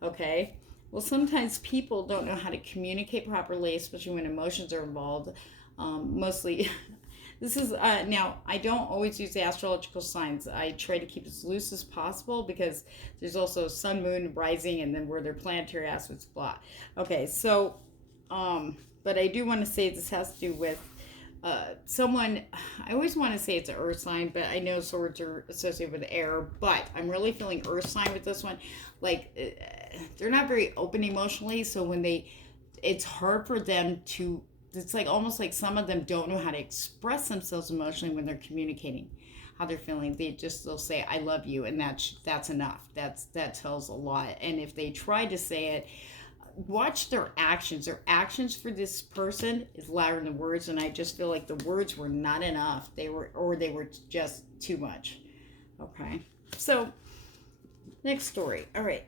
Okay? Well, sometimes people don't know how to communicate properly, especially when emotions are involved. Mostly... This is, now, I don't always use the astrological signs. I try to keep it as loose as possible because there's also sun, moon, rising, and then where their planetary aspects, blah. Okay, so, but I do want to say this has to do with someone, I always want to say it's an earth sign, but I know swords are associated with air, but I'm really feeling earth sign with this one. Like, they're not very open emotionally, so when it's hard for them to, it's like almost like some of them don't know how to express themselves emotionally when they're communicating how they're feeling. They'll say I love you, and that's enough. That tells a lot. And if they try to say it, watch their actions. Their actions for this person is louder than words, and I just feel like the words were not enough. They were just too much. Okay. So next story. All right.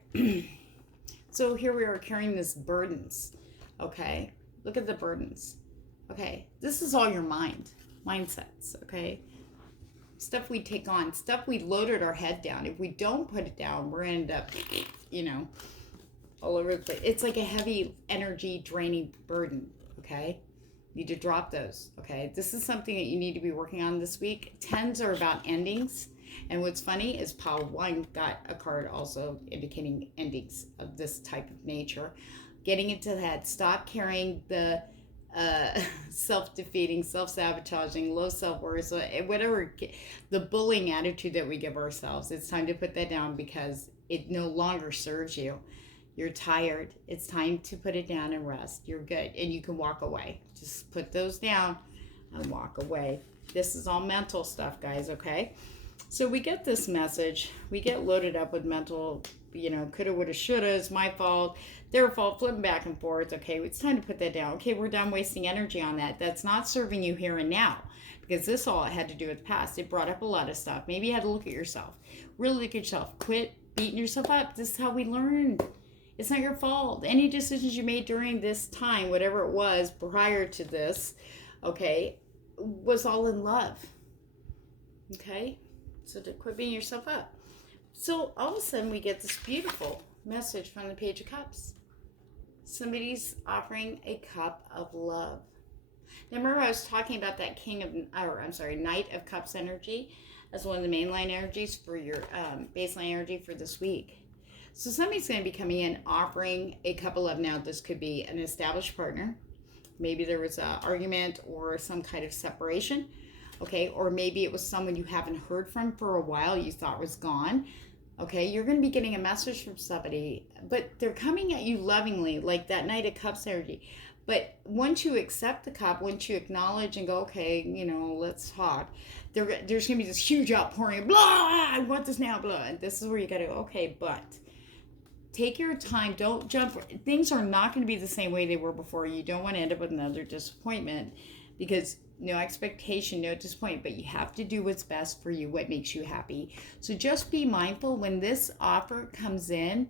So here we are carrying these burdens. Okay. Look at the burdens. Okay, this is all your mindsets, okay? Stuff we take on, stuff we loaded our head down. If we don't put it down, we're going to end up, all over the place. It's like a heavy energy draining burden, okay? You need to drop those, okay? This is something that you need to be working on this week. 10s are about endings. And what's funny is pile 1 got a card also indicating endings of this type of nature. Getting into that, stop carrying the self-defeating, self-sabotaging, low self-worth, whatever, the bullying attitude that we give ourselves. It's time to put that down because it no longer serves you. You're tired. It's time to put it down and rest. You're good. And you can walk away. Just put those down and walk away. This is all mental stuff, guys, okay? So we get this message. We get loaded up with mental, coulda, woulda, shoulda, it's my fault, their fault, flipping back and forth. Okay, it's time to put that down. Okay, we're done wasting energy on that. That's not serving you here and now, because this all had to do with the past. It brought up a lot of stuff. Maybe you had to look at yourself. Really look at yourself. Quit beating yourself up. This is how we learn. It's not your fault. Any decisions you made during this time, whatever it was prior to this, okay, was all in love. Okay? So to quit beating yourself up. So all of a sudden we get this beautiful message from the Page of Cups. Somebody's offering a cup of love. Now, remember I was talking about that Knight of Cups energy as one of the mainline energies for your baseline energy for this week. So somebody's going to be coming in offering a cup of love. Now, this could be an established partner. Maybe there was an argument or some kind of separation. Okay, or maybe it was someone you haven't heard from for a while, you thought was gone. Okay, you're going to be getting a message from somebody, but they're coming at you lovingly, like that Knight of Cups energy. But once you accept the cup, once you acknowledge and go, okay, let's talk, there's going to be this huge outpouring of, blah, I want this now, blah. And this is where you got to go, okay, but take your time. Don't jump. Things are not going to be the same way they were before. You don't want to end up with another disappointment, because no expectation, no disappointment, but you have to do what's best for you, what makes you happy. So just be mindful when this offer comes in,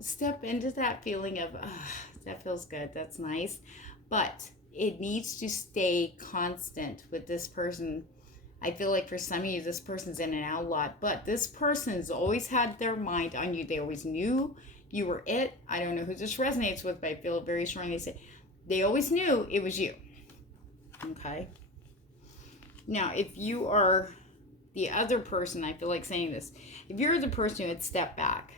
step into that feeling of, that feels good, that's nice. But it needs to stay constant with this person. I feel like for some of you, this person's in and out a lot, but this person's always had their mind on you. They always knew you were it. I don't know who this resonates with, but I feel very strongly they always knew it was you. Okay. Now, if you are the other person, I feel like saying this, if you're the person who had stepped back,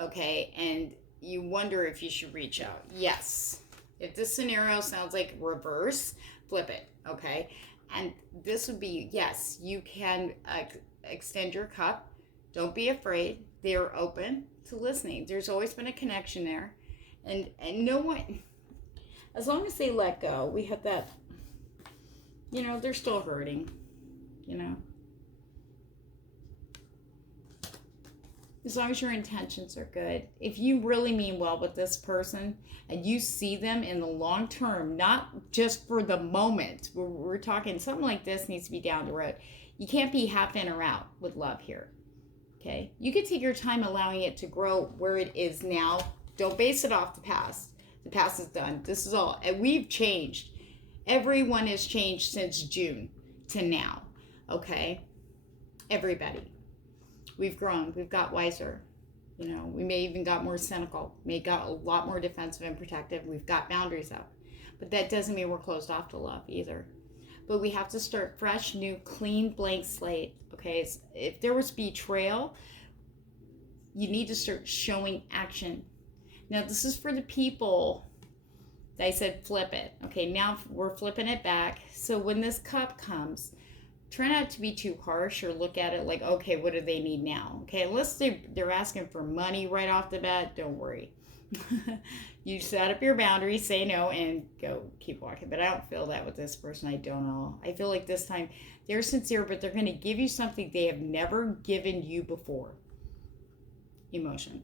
okay, and you wonder if you should reach out, yes. If this scenario sounds like reverse, flip it, okay? And this would be, yes, you can extend your cup. Don't be afraid. They're open to listening. There's always been a connection there. And no one, as long as they let go, we have that, they're still hurting, As long as your intentions are good. If you really mean well with this person and you see them in the long term, not just for the moment, we're talking something like this needs to be down the road. You can't be half in or out with love here, okay? You can take your time allowing it to grow where it is now. Don't base it off the past. The past is done. This is all, and we've changed. Everyone has changed since June to now, okay? Everybody. We've grown. We've got wiser. We may even got more cynical. May got a lot more defensive and protective. We've got boundaries up. But that doesn't mean we're closed off to love either. But we have to start fresh, new, clean, blank slate, okay? If there was betrayal, you need to start showing action. Now, this is for the people. I said flip it. Okay, now we're flipping it back. So when this cup comes, try not to be too harsh or look at it like, okay, what do they need now? Okay, unless they're asking for money right off the bat, don't worry. You set up your boundaries, say no, and go keep walking. But I don't feel that with this person. I don't know. I feel like this time they're sincere, but they're going to give you something they have never given you before. Emotion.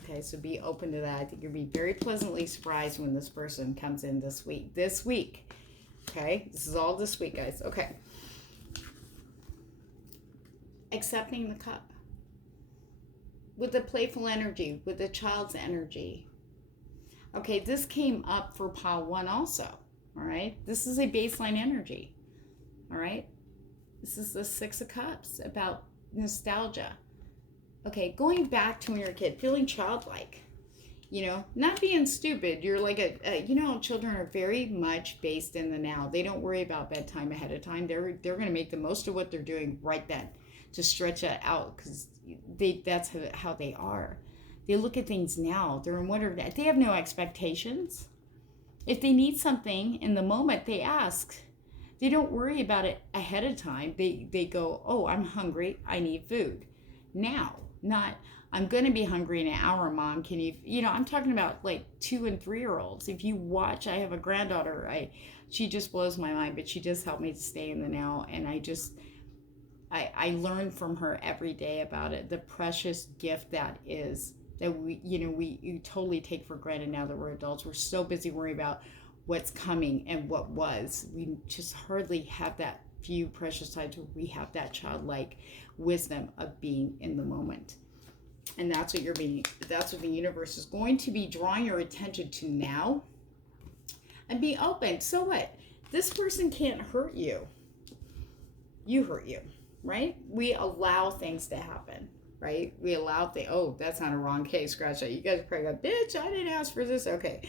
Okay, so be open to that. I think you'll be very pleasantly surprised when this person comes in this week. This week. Okay, this is all this week, guys. Okay. Accepting the cup. With the playful energy, with the child's energy. Okay, this came up for pile 1 also. All right, this is a baseline energy. All right, this is the 6 of Cups, about nostalgia. Okay, going back to when you're a kid, feeling childlike, not being stupid. You're like children are very much based in the now. They don't worry about bedtime ahead of time. They're going to make the most of what they're doing right then to stretch it out, because that's how they are. They look at things now. They're in wonder. They have no expectations. If they need something in the moment, they ask. They don't worry about it ahead of time. They go, oh, I'm hungry. I need food. Now, not, I'm going to be hungry in an hour, Mom. Can you, I'm talking about like 2 and 3-year-olds. If you watch, I have a granddaughter. She just blows my mind, but she does help me to stay in the now. And I learn from her every day about it, the precious gift that is, that we totally take for granted now that we're adults. We're so busy worrying about what's coming and what was. We just hardly have that few precious times where we have that childlike wisdom of being in the moment. And that's what the universe is going to be drawing your attention to now. And be open. So what? This person can't hurt you. You hurt you, right? We allow things to happen, right? We allow oh, that's not a wrong case, scratch that. You guys are probably go, bitch, I didn't ask for this. Okay.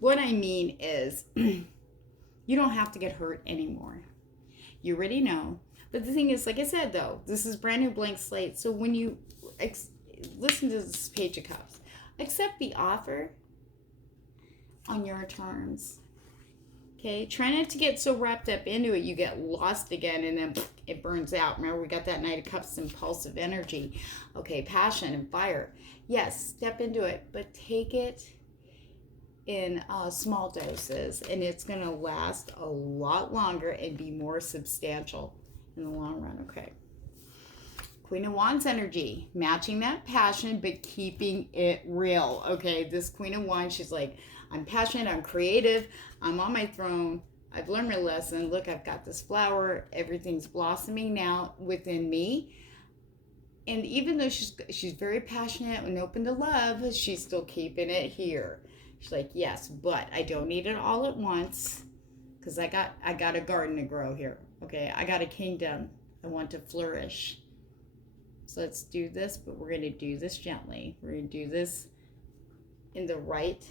What I mean is, you don't have to get hurt anymore. You already know. But the thing is, like I said, though, this is brand new blank slate. So when you listen to this Page of Cups, accept the offer on your terms. Okay, try not to get so wrapped up into it you get lost again and then it burns out. Remember, we got that Knight of Cups, impulsive energy. Okay, passion and fire. Yes, step into it, but take it in small doses, and it's going to last a lot longer and be more substantial in the long run. Okay. Queen of Wands energy, matching that passion, but keeping it real. Okay, this Queen of Wands, she's like, I'm passionate, I'm creative, I'm on my throne, I've learned my lesson. Look, I've got this flower, everything's blossoming now within me. And even though she's very passionate and open to love, she's still keeping it here. She's like, yes, but I don't need it all at once, because I got a garden to grow here. Okay, I got a kingdom I want to flourish. So let's do this, but we're going to do this gently. We're going to do this in the right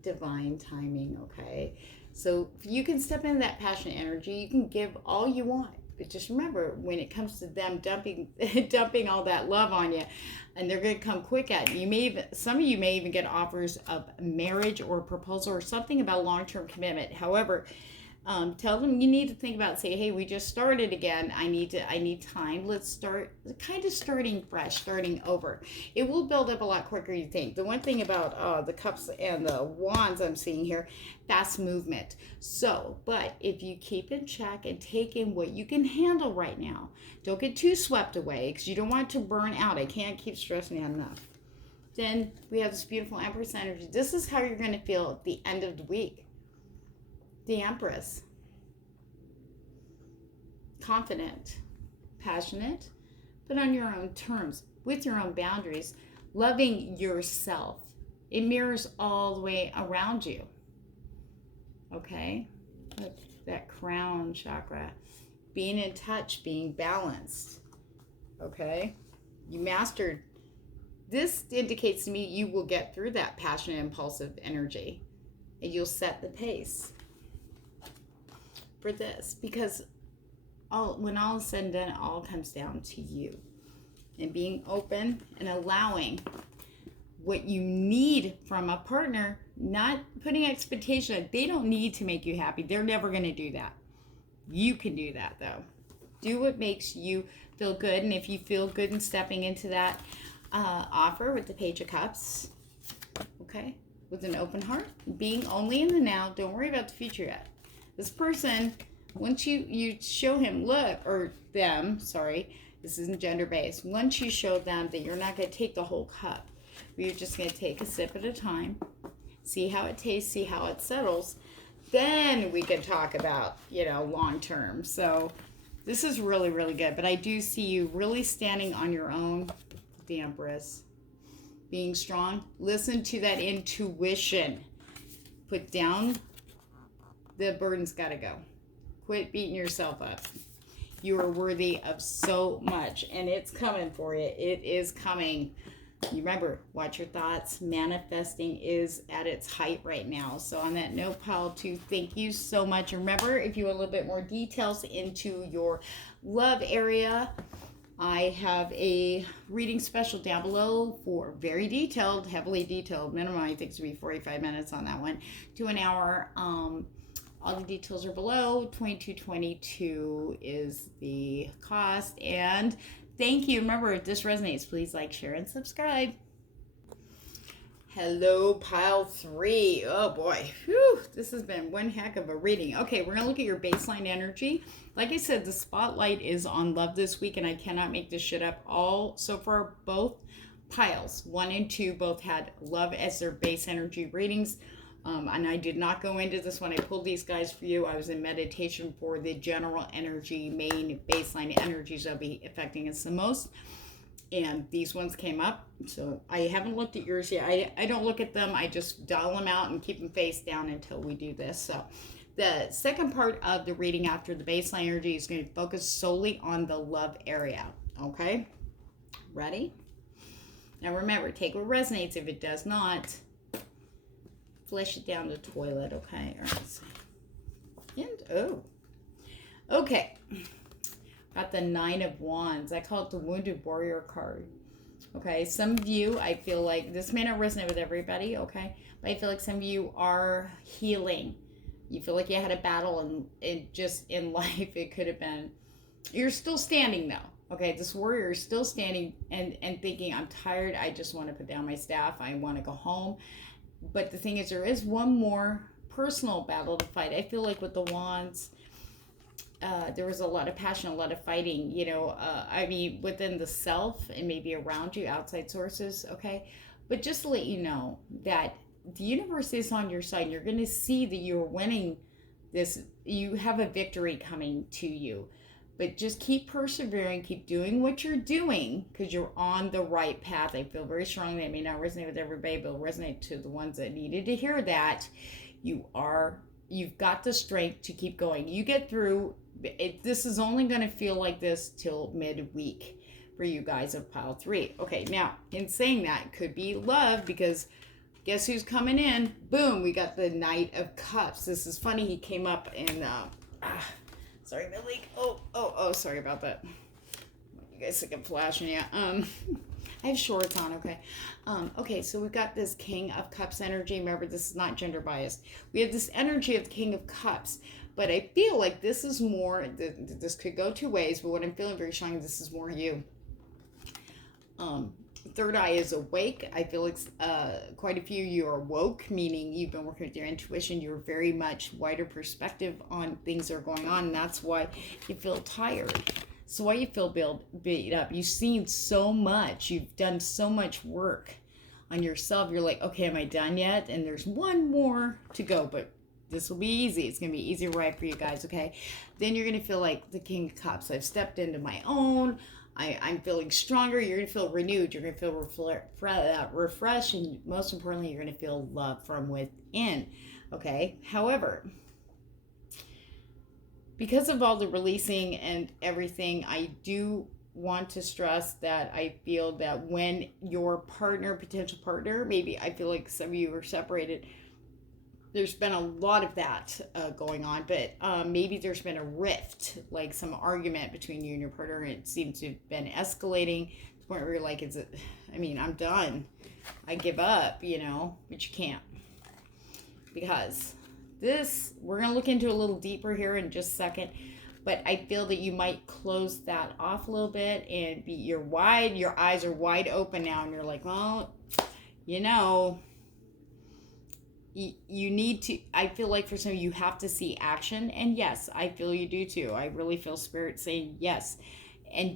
divine timing, okay? So if you can step into that passionate energy, you can give all you want. But just remember, when it comes to them dumping all that love on you, and they're going to come quick at you, some of you may even get offers of marriage or proposal or something about long-term commitment. However, tell them you need to think about, say, hey, we just started again. I need time. Let's start kind of starting fresh, starting over. It will build up a lot quicker than you think. The one thing about the cups and the wands I'm seeing here, fast movement. So, but if you keep in check and take in what you can handle right now, don't get too swept away because you don't want it to burn out. I can't keep stressing that enough. Then we have this beautiful Empress energy. This is how you're going to feel at the end of the week. The Empress. Confident, passionate, but on your own terms, with your own boundaries, loving yourself. It mirrors all the way around you. Okay? That crown chakra. Being in touch, being balanced. Okay? You mastered. This indicates to me you will get through that passionate, impulsive energy. And you'll set the pace for this, because when all is said and done, it all comes down to you and being open and allowing what you need from a partner, not putting expectation. They don't need to make you happy. They're never going to do that. You can do that, though. Do what makes you feel good, and if you feel good in stepping into that offer with the Page of Cups, okay, with an open heart, being only in the now, don't worry about the future yet. This person, once you show him, or them, sorry, this isn't gender-based. Once you show them that you're not going to take the whole cup, you're just going to take a sip at a time, see how it tastes, see how it settles, then we can talk about, long-term. So this is really, really good. But I do see you really standing on your own, the Empress, being strong. Listen to that intuition. Put down. The burden's got to go. Quit beating yourself up. You are worthy of so much, and it's coming for you. It is coming. You remember, watch your thoughts. Manifesting is at its height right now. So on that note, pile 2, thank you so much. Remember, if you want a little bit more details into your love area, I have a reading special down below for very detailed, heavily detailed. Minimum, I think, to be 45 minutes on that one to an hour. All the details are below. $22.22 is the cost. And thank you. Remember, if this resonates, please like, share, and subscribe. Hello, pile 3. Oh boy. Whew. This has been one heck of a reading. Okay, we're going to look at your baseline energy. Like I said, the spotlight is on love this week, and I cannot make this shit up. So far, both piles, 1 and 2, both had love as their base energy readings. And I did not go into this when I pulled these guys for you. I was in meditation for the general energy, main baseline energies that will be affecting us the most. And these ones came up. So I haven't looked at yours yet. I don't look at them. I just dial them out and keep them face down until we do this. So the second part of the reading after the baseline energy is going to focus solely on the love area. Okay? Ready? Now remember, take what resonates. If it does not, flush it down the toilet, okay? All right. And, okay. Got the Nine of Wands. I call it the Wounded Warrior card. Okay, some of you, I feel like, this may not resonate with everybody, okay? But I feel like some of you are healing. You feel like you had a battle, and it just in life, it could have been. You're still standing, though. Okay, this warrior is still standing and thinking, I'm tired. I just want to put down my staff. I want to go home. But the thing is, there is one more personal battle to fight. I feel like with the Wands, there was a lot of passion, a lot of fighting, I mean, within the self and maybe around you, outside sources, okay? But just to let you know that the universe is on your side. You're going to see that you're winning this. You have a victory coming to you. But just keep persevering, keep doing what you're doing, because you're on the right path. I feel very strongly. It may not resonate with everybody, but it'll resonate to the ones that needed to hear that. You've got the strength to keep going. You get through it. This is only going to feel like this till midweek for you guys of pile 3. Okay, now, in saying that, it could be love, because guess who's coming in? Boom, we got the Knight of Cups. This is funny. He came up in... sorry, the leak. Oh, sorry about that. You guys think I'm flashing? Yeah. I have shorts on, okay? Okay, so we've got this King of Cups energy. Remember, this is not gender biased. We have this energy of the King of Cups, but I feel like this is more, this could go two ways, but what I'm feeling very strongly, this is more you. Third eye is awake. I feel like quite a few of you are woke, meaning you've been working with your intuition. You're very much wider perspective on things that are going on, and that's why you feel tired. So why you feel beat up. You've seen so much. You've done so much work on yourself. You're like, okay, am I done yet? And there's one more to go, but this will be easy. It's going to be easy ride for you guys, okay? Then you're going to feel like the King of Cups. I've stepped into my own. I'm feeling stronger. You're going to feel renewed. You're going to feel refreshed. And most importantly, you're going to feel love from within. Okay? However, because of all the releasing and everything, I do want to stress that I feel that when your partner, potential partner, maybe I feel like some of you are separated, there's been a lot of that going on, but maybe there's been a rift, like some argument between you and your partner, and it seems to have been escalating to the point where you're like, I'm done. I give up, but you can't. Because we're going to look into a little deeper here in just a second, but I feel that you might close that off a little bit and your eyes are wide open now, and you're like, well, you need to, I feel like for some of you have to see action, and yes, I feel you do too. I really feel spirit saying yes,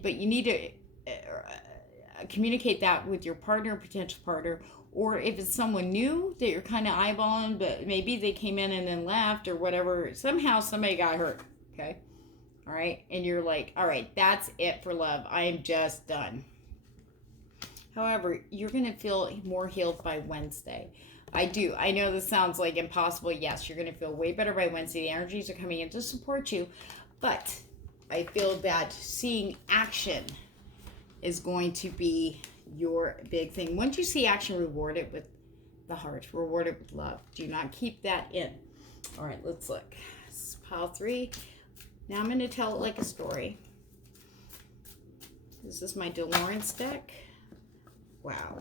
but you need to communicate that with your partner, potential partner, or if it's someone new that you're kind of eyeballing, but maybe they came in and then left or whatever, somehow somebody got hurt, okay? All right, and you're like, all right, that's it for love. I am just done. However, you're going to feel more healed by Wednesday. I know this sounds like impossible. Yes, you're going to feel way better by Wednesday. The energies are coming in to support you. But I feel that seeing action is going to be your big thing. Once you see action, reward it with the heart. Reward it with love. Do not keep that in. All right, let's look. This is pile 3. Now I'm going to tell it like a story. This is my DeLawrence deck. Wow.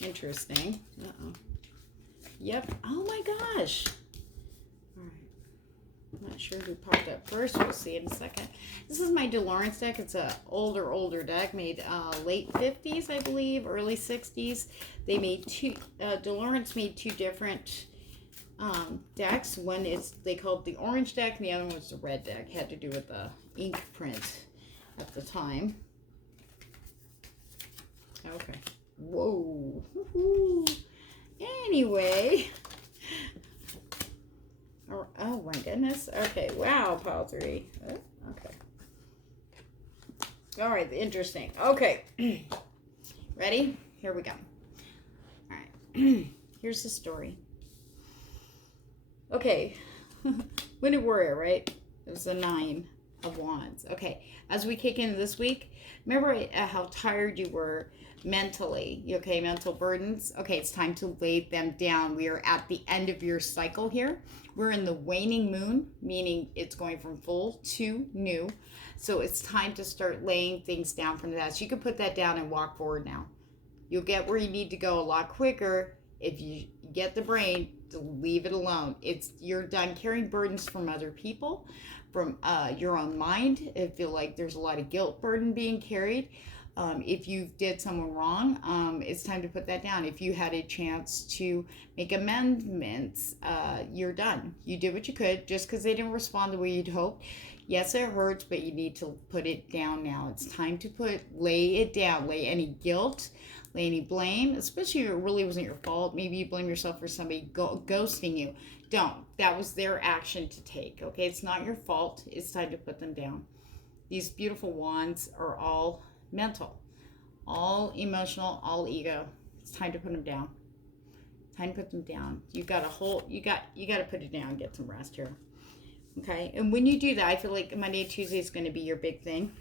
Interesting. Uh-oh. Yep. Oh my gosh. All right. I'm not sure who popped up first. We'll see in a second. This is my DeLawrence deck. It's a older deck made late 50s, I believe, early 60s. They made DeLawrence made two different decks. One is, they called the orange deck, and the other one was the red deck. Had to do with the ink print at the time. Okay. Whoa. Woo-hoo. Anyway. Oh my goodness. Okay. Wow. Pile 3. Oh, okay. All right. Interesting. Okay. Ready? Here we go. All right. Here's the story. Okay. Wounded Warrior, right? It was a 9. of Wands. Okay, as we kick into this week, remember how tired you were mentally. Okay, mental burdens. Okay, it's time to lay them down. We are at the end of your cycle here. We're in the waning moon, meaning it's going from full to new. So it's time to start laying things down from that. So you can put that down and walk forward now. You'll get where you need to go a lot quicker if you get the brain to leave it alone. You're done carrying burdens from other people, from your own mind. I feel like there's a lot of guilt burden being carried. If you did someone wrong, it's time to put that down. If you had a chance to make amendments, you're done. You did what you could. Just because they didn't respond the way you'd hoped, yes, it hurts, but you need to put it down now. It's time to lay it down. Lay any guilt, lay any blame, especially if it really wasn't your fault. Maybe you blame yourself for somebody ghosting you. Don't. That was their action to take. Okay, it's not your fault. It's time to put them down. These beautiful wands are all mental, all emotional, all ego. It's time to put them down. Time to put them down. You got to put it down. Get some rest here. Okay, and when you do that, I feel like Monday and Tuesday is going to be your big thing.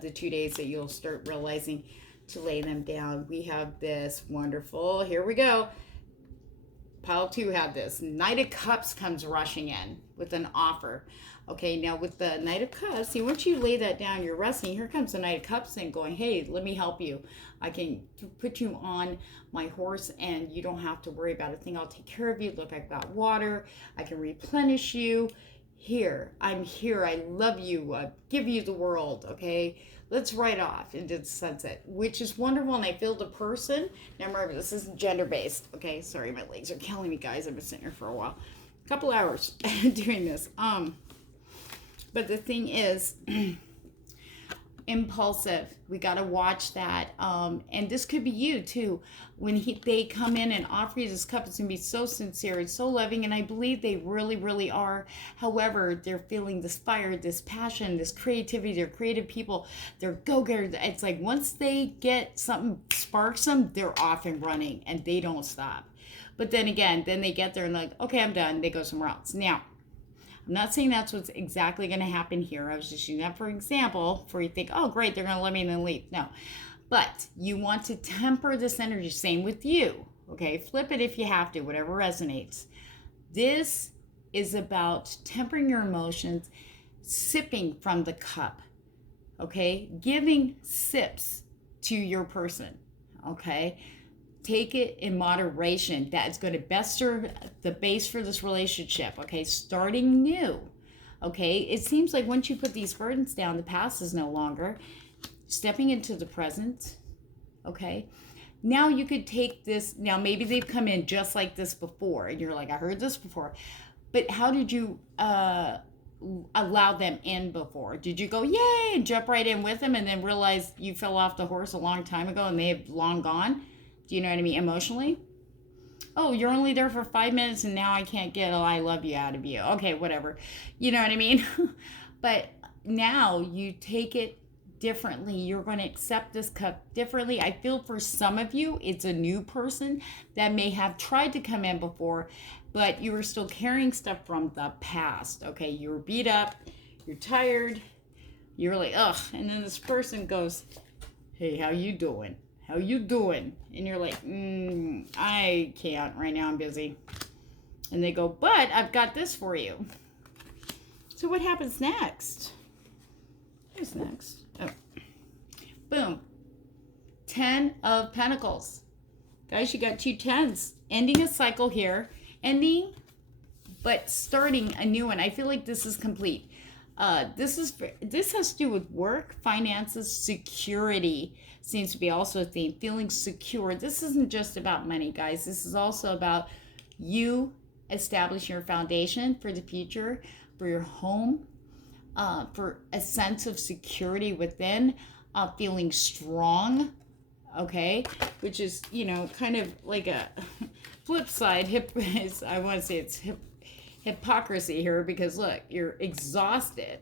The 2 days that you'll start realizing to lay them down. We have this wonderful, here we go. Pile 2 had this. Knight of Cups comes rushing in with an offer. Okay, now with the Knight of Cups, see, once you lay that down, you're resting. Here comes the Knight of Cups and going, hey, let me help you. I can put you on my horse and you don't have to worry about a thing. I'll take care of you. Look, I've got water. I can replenish you. Here, I'm here. I love you. I give you the world, okay? Let's ride off into the sunset, which is wonderful. And I feel the person. Now remember, this is gender-based. Okay, sorry, my legs are killing me, guys. I've been sitting here for a while. A couple hours doing this. But the thing is, impulsive. We got to watch that. And this could be you too. When they come in and offer you this cup, it's going to be so sincere and so loving. And I believe they really, really are. However, they're feeling this fire, this passion, this creativity. They're creative people. They're go-getters. It's like once they get something, sparks them, they're off and running and they don't stop. But then again, then they get there and like, okay, I'm done. They go somewhere else. Now, I'm not saying that's what's exactly going to happen here. I was just using that for example, before you think, oh, great, they're going to let me and then leave. No. But you want to temper this energy. Same with you. Okay? Flip it if you have to, whatever resonates. This is about tempering your emotions, sipping from the cup. Okay? Giving sips to your person. Okay? Take it in moderation. That is going to best serve the base for this relationship. Okay, starting new. Okay, it seems like once you put these burdens down, the past is no longer. Stepping into the present. Okay, now you could take this. Now maybe they've come in just like this before, and you're like, I heard this before. But how did you allow them in before? Did you go, yay, and jump right in with them, and then realize you fell off the horse a long time ago, and they have long gone? Do you know what I mean? Emotionally? Oh, you're only there for 5 minutes and now I can't get I love you out of you. Okay, whatever. You know what I mean? But now you take it differently. You're going to accept this cup differently. I feel for some of you, it's a new person that may have tried to come in before, but you were still carrying stuff from the past. Okay, you were beat up, you're tired, you're like, ugh. And then this person goes, hey, how you doing? How you doing? And you're like, I can't right now, I'm busy. And they go, but I've got this for you. So what happens next? Who's next? Oh. Boom. 10 of Pentacles. Guys, you got 2 10s. Ending a cycle here. Ending, but starting a new one. I feel like this is complete. This has to do with work, finances, security. Seems to be also a theme. Feeling secure. This isn't just about money, guys. This is also about you establishing your foundation for the future, for your home, for a sense of security within, feeling strong, okay? Which is, you know, kind of like a flip side. I want to say it's hypocrisy here because, look, you're exhausted,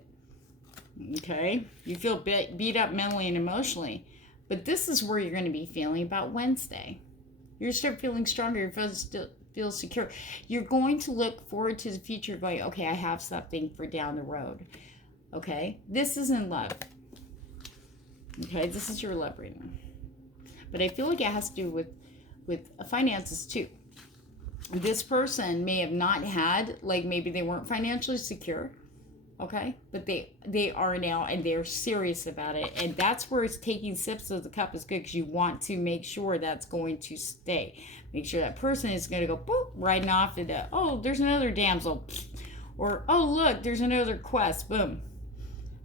okay? You feel beat up mentally and emotionally. But this is where you're going to be feeling about Wednesday. You're start feeling stronger. You feel secure. You're going to look forward to the future going, okay, I have something for down the road. Okay, this is in love. Okay, this is your love reading. But I feel like it has to do with finances too. This person may have not had, like maybe they weren't financially secure, okay, but they are now, and they're serious about it, and that's where it's taking sips of the cup is good, because you want to make sure that's going to stay. Make sure that person is going to go boop, riding off into, oh, there's another damsel, or oh, look, there's another quest, boom.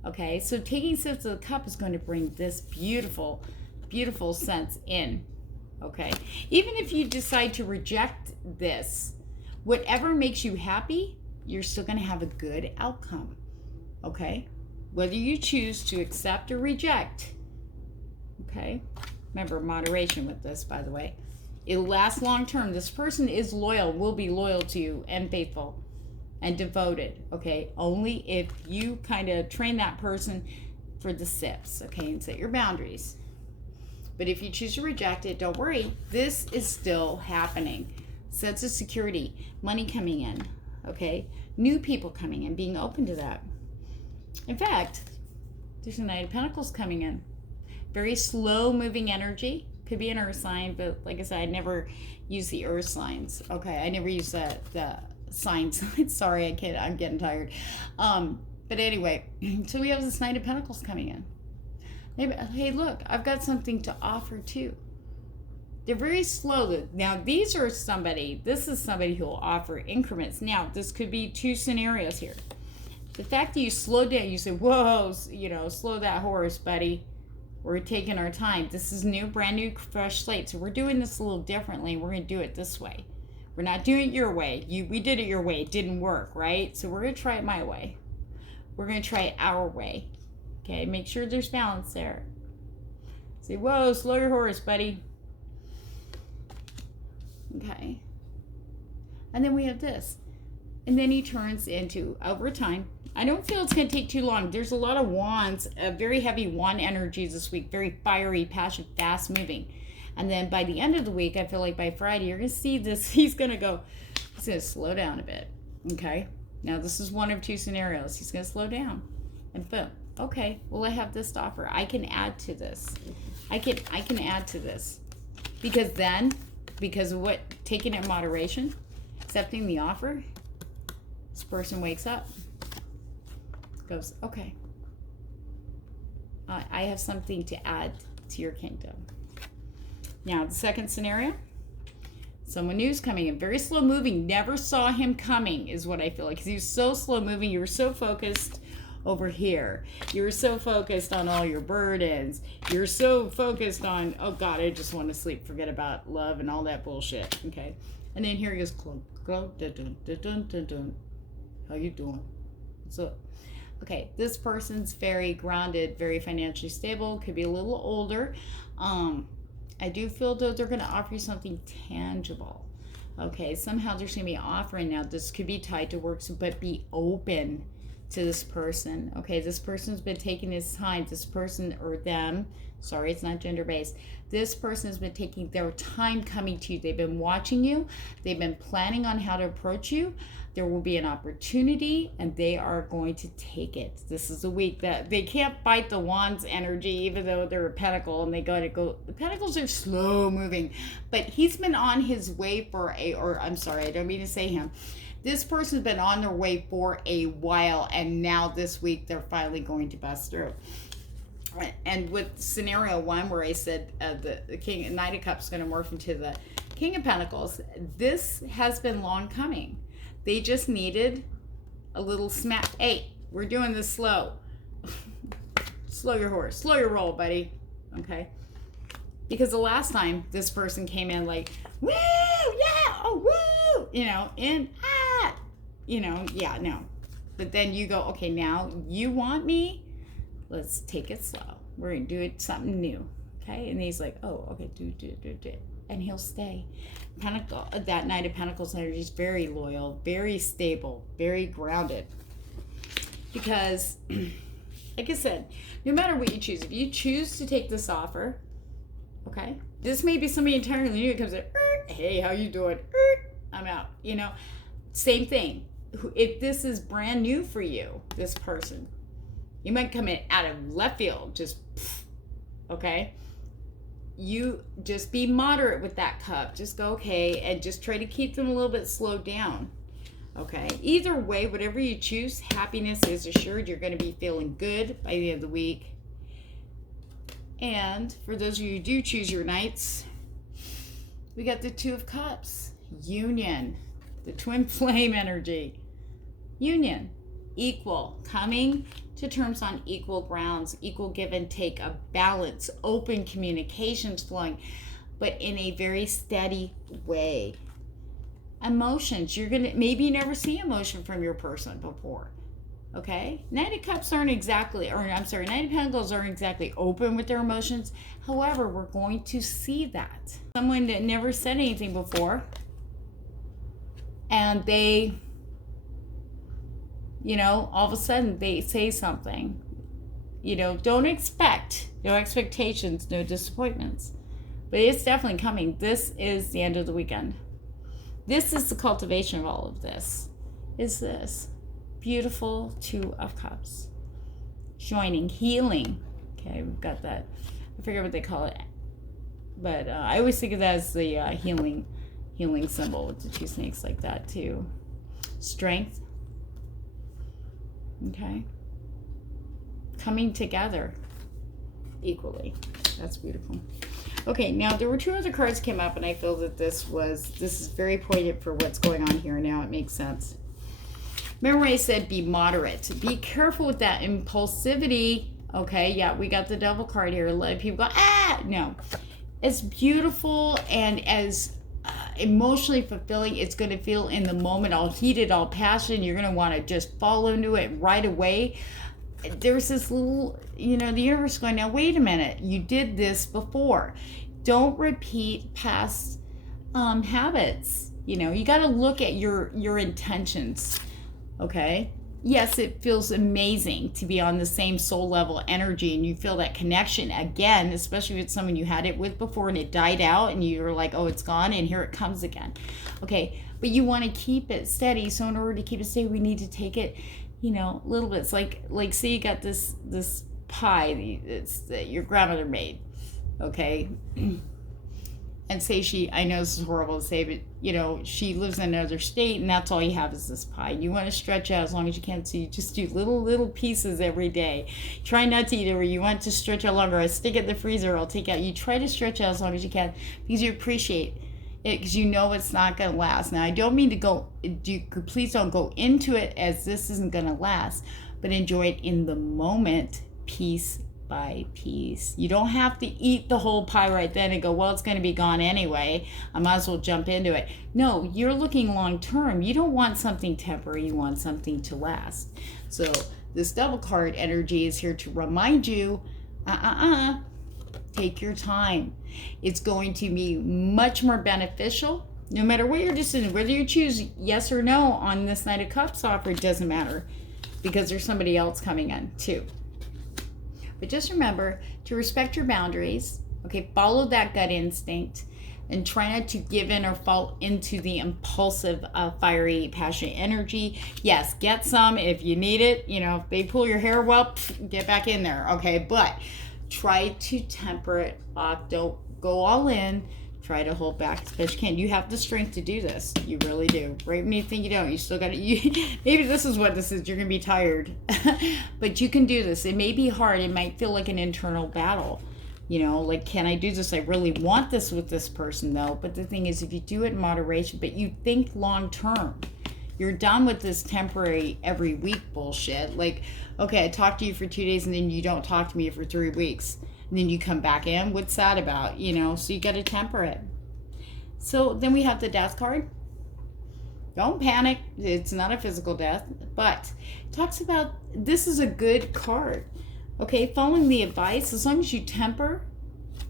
Okay, so taking sips of the cup is going to bring this beautiful, beautiful sense in. Okay, even if you decide to reject this, whatever makes you happy, you're still going to have a good outcome. Okay, whether you choose to accept or reject. Okay, remember moderation with this, by the way. It'll last long term. This person is loyal, will be loyal to you, and faithful and devoted. Okay, only if you kind of train that person for the sips, okay, and set your boundaries. But if you choose to reject it, don't worry. This is still happening. Sense of security, money coming in, okay? New people coming in, being open to that. In fact, there's a Knight of Pentacles coming in. Very slow moving energy. Could be an earth sign, but like I said, I never use the earth signs. Okay, I never use the signs. Sorry, I'm getting tired. But anyway, so we have this Knight of Pentacles coming in. Maybe, hey, look, I've got something to offer too. They're very slow. Now, this is somebody who will offer increments. Now, this could be two scenarios here. The fact that you slow down, you say, whoa, slow that horse, buddy. We're taking our time. This is new, brand new, fresh slate. So we're doing this a little differently. We're going to do it this way. We're not doing it your way. We did it your way. It didn't work, right? So we're going to try it my way. We're going to try it our way. Okay, make sure there's balance there. Say, whoa, slow your horse, buddy. Okay. And then we have this. And then he turns into, over time, I don't feel it's going to take too long. There's a lot of wands, very heavy wand energies this week, very fiery, passionate, fast moving. And then by the end of the week, I feel like by Friday, you're going to see this. He's going to slow down a bit. Okay. Now, this is one of two scenarios. He's going to slow down. And boom. Okay, well, I have this to offer. I can add to this. I can add to this. Because of what, taking it in moderation, accepting the offer, this person wakes up, goes, okay, I have something to add to your kingdom. Now, the second scenario, someone new's coming in, very slow moving, never saw him coming is what I feel like, because he was so slow moving, you were so focused over here. You're so focused on all your burdens. You're so focused on, oh God, I just want to sleep. Forget about love and all that bullshit. Okay. And then here he goes, go, dun, dun, dun, dun, dun. How you doing? So, okay, this person's very grounded, very financially stable, could be a little older. I do feel though they're going to offer you something tangible. Okay, somehow there's going to be an offering. Now, this could be tied to work, but be open to this person. Okay, this person's been taking his time. This person or them, sorry, it's not gender based. This person has been taking their time coming to you. They've been watching you. They've been planning on how to approach you. There will be an opportunity and they are going to take it. This is a week that they can't fight the wands energy, even though they're a pentacle and they gotta go. The pentacles are slow moving, but he's been on his way I don't mean to say him. This person's been on their way for a while, and now this week they're finally going to bust through. And with scenario one, where I said the King, Knight of Cups is going to morph into the King of Pentacles, this has been long coming. They just needed a little smack. Hey, we're doing this slow. Slow your horse. Slow your roll, buddy. Okay? Because the last time this person came in like, woo, yeah, oh, woo, yeah, no. But then you go, okay, now you want me? Let's take it slow. We're going to do it something new. Okay? And he's like, oh, okay, do. And he'll stay. That Knight of Pentacles energy is very loyal, very stable, very grounded. Because, like I said, no matter what you choose, if you choose to take this offer, okay, this may be somebody entirely new that comes in, hey, how you doing? I'm out. Same thing. If this is brand new for you, this person, You might come in out of left field, just, okay? You just be moderate with that cup. Just go, okay, and just try to keep them a little bit slowed down. Okay, either way, whatever you choose, happiness is assured. You're going to be feeling good by the end of the week. And for those of you who do choose your knights, we got the Two of Cups, union, the twin flame energy, union, equal, coming to terms on equal grounds, equal give and take, a balance, open communications flowing, but in a very steady way. Emotions, you're gonna, maybe you never see emotion from your person before. Okay, Knight of Cups aren't exactly, or I'm sorry, Knight of Pentacles aren't exactly open with their emotions. However, we're going to see that. Someone that never said anything before, and they, you know, all of a sudden they say something. You know, don't expect, no expectations, no disappointments. But it's definitely coming. This is the end of the weekend. This is the cultivation of all of this. Is this beautiful Two of Cups. Joining, healing. Okay, we've got that. I forget what they call it. But I always think of that as the healing symbol with the two snakes like that too. Strength. Okay. Coming together equally. That's beautiful. Okay, now there were two other cards came up, and I feel that this is very poignant for what's going on here. Now it makes sense. Remember I said be moderate. Be careful with that impulsivity. Okay, yeah, we got the Devil card here. A lot of people go, no. As beautiful and as emotionally fulfilling it's going to feel in the moment, all heated, all passion. You're going to want to just fall into it right away. There's this little, you know, the universe going, now wait a minute, you did this before. Don't repeat past habits. You know, you got to look at your intentions. Okay, yes, it feels amazing to be on the same soul level energy, and you feel that connection again, especially with someone you had it with before and it died out and you were like, oh, it's gone, and here it comes again. Okay, but you want to keep it steady. So in order to keep it steady, we need to take it, you know, a little bit. It's like say you got this pie that your grandmother made, okay? And say I know this is horrible to say, but you know, she lives in another state and that's all you have is this pie. You want to stretch out as long as you can, so you just do little pieces every day. Try not to eat it, or you want to stretch out longer. I stick it in the freezer, I'll take out. You try to stretch out as long as you can because you appreciate it, because you know it's not going to last. Now, I don't mean to please don't go into it as this isn't going to last, but enjoy it in the moment, piece by piece. You don't have to eat the whole pie right then and go, well, it's going to be gone anyway, I might as well jump into it. No, you're looking long term. You don't want something temporary, you want something to last. So this Devil card energy is here to remind you, take your time. It's going to be much more beneficial no matter what your decision, whether you choose yes or no on this Knight of Cups offer. It doesn't matter, because there's somebody else coming in too. But just remember to respect your boundaries. Okay, follow that gut instinct and try not to give in or fall into the impulsive, fiery, passionate energy. Yes, get some if you need it. You know, if they pull your hair, well, get back in there. Okay, but try to temper it off. Don't go all in. Try to hold back as best you can. You have the strength to do this. You really do. Right when you think you don't, you still got to. Maybe this is what this is. You're going to be tired. But you can do this. It may be hard. It might feel like an internal battle. You know, like, can I do this? I really want this with this person, though. But the thing is, if you do it in moderation, but you think long term, you're done with this temporary every week bullshit. Like, okay, I talked to you for 2 days and then you don't talk to me for 3 weeks. And then you come back in. What's that about? You know, so you got to temper it. So then we have the Death card. Don't panic. It's not a physical death, but it talks about, this is a good card. Okay, following the advice, as long as you temper,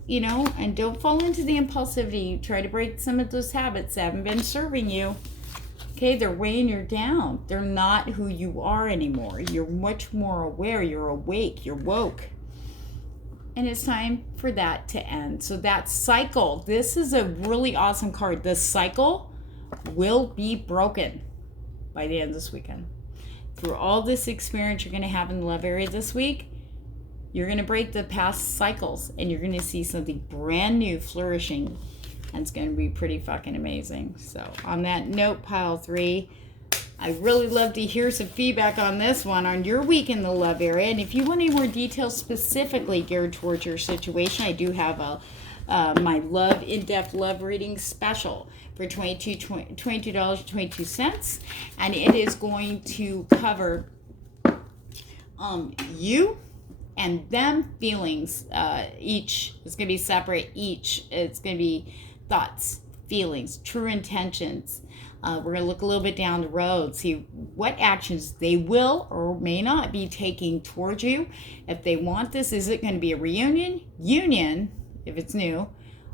you know, and don't fall into the impulsivity. Try to break some of those habits that haven't been serving you. Okay, they're weighing you down. They're not who you are anymore. You're much more aware. You're awake. You're woke. And it's time for that to end. So that cycle, this is a really awesome card. The cycle will be broken by the end of this weekend. through all this experience you're going to have in the love area this week, you're going to break the past cycles and you're going to see something brand new flourishing. And it's going to be pretty fucking amazing. So on that note, pile 3, I really love to hear some feedback on this one, on your week in the love area. And if you want any more details specifically geared towards your situation, I do have my in-depth love reading special for $22.22, and it is going to cover you and them feelings. Each is going to be separate. Each it's going to be thoughts, feelings, true intentions. We're going to look a little bit down the road, see what actions they will or may not be taking towards you. If they want this, is it going to be a reunion, union, if it's new,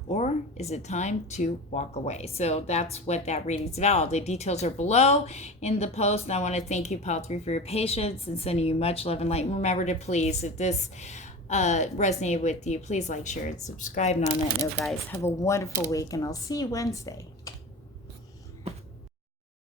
or is it time to walk away? So that's what that reading's about. The details are below in the post, and I want to thank you, Pile 3, for your patience and sending you much love and light. And remember to please, if this resonated with you, please like, share, and subscribe. And on that note, guys, have a wonderful week, and I'll see you Wednesday.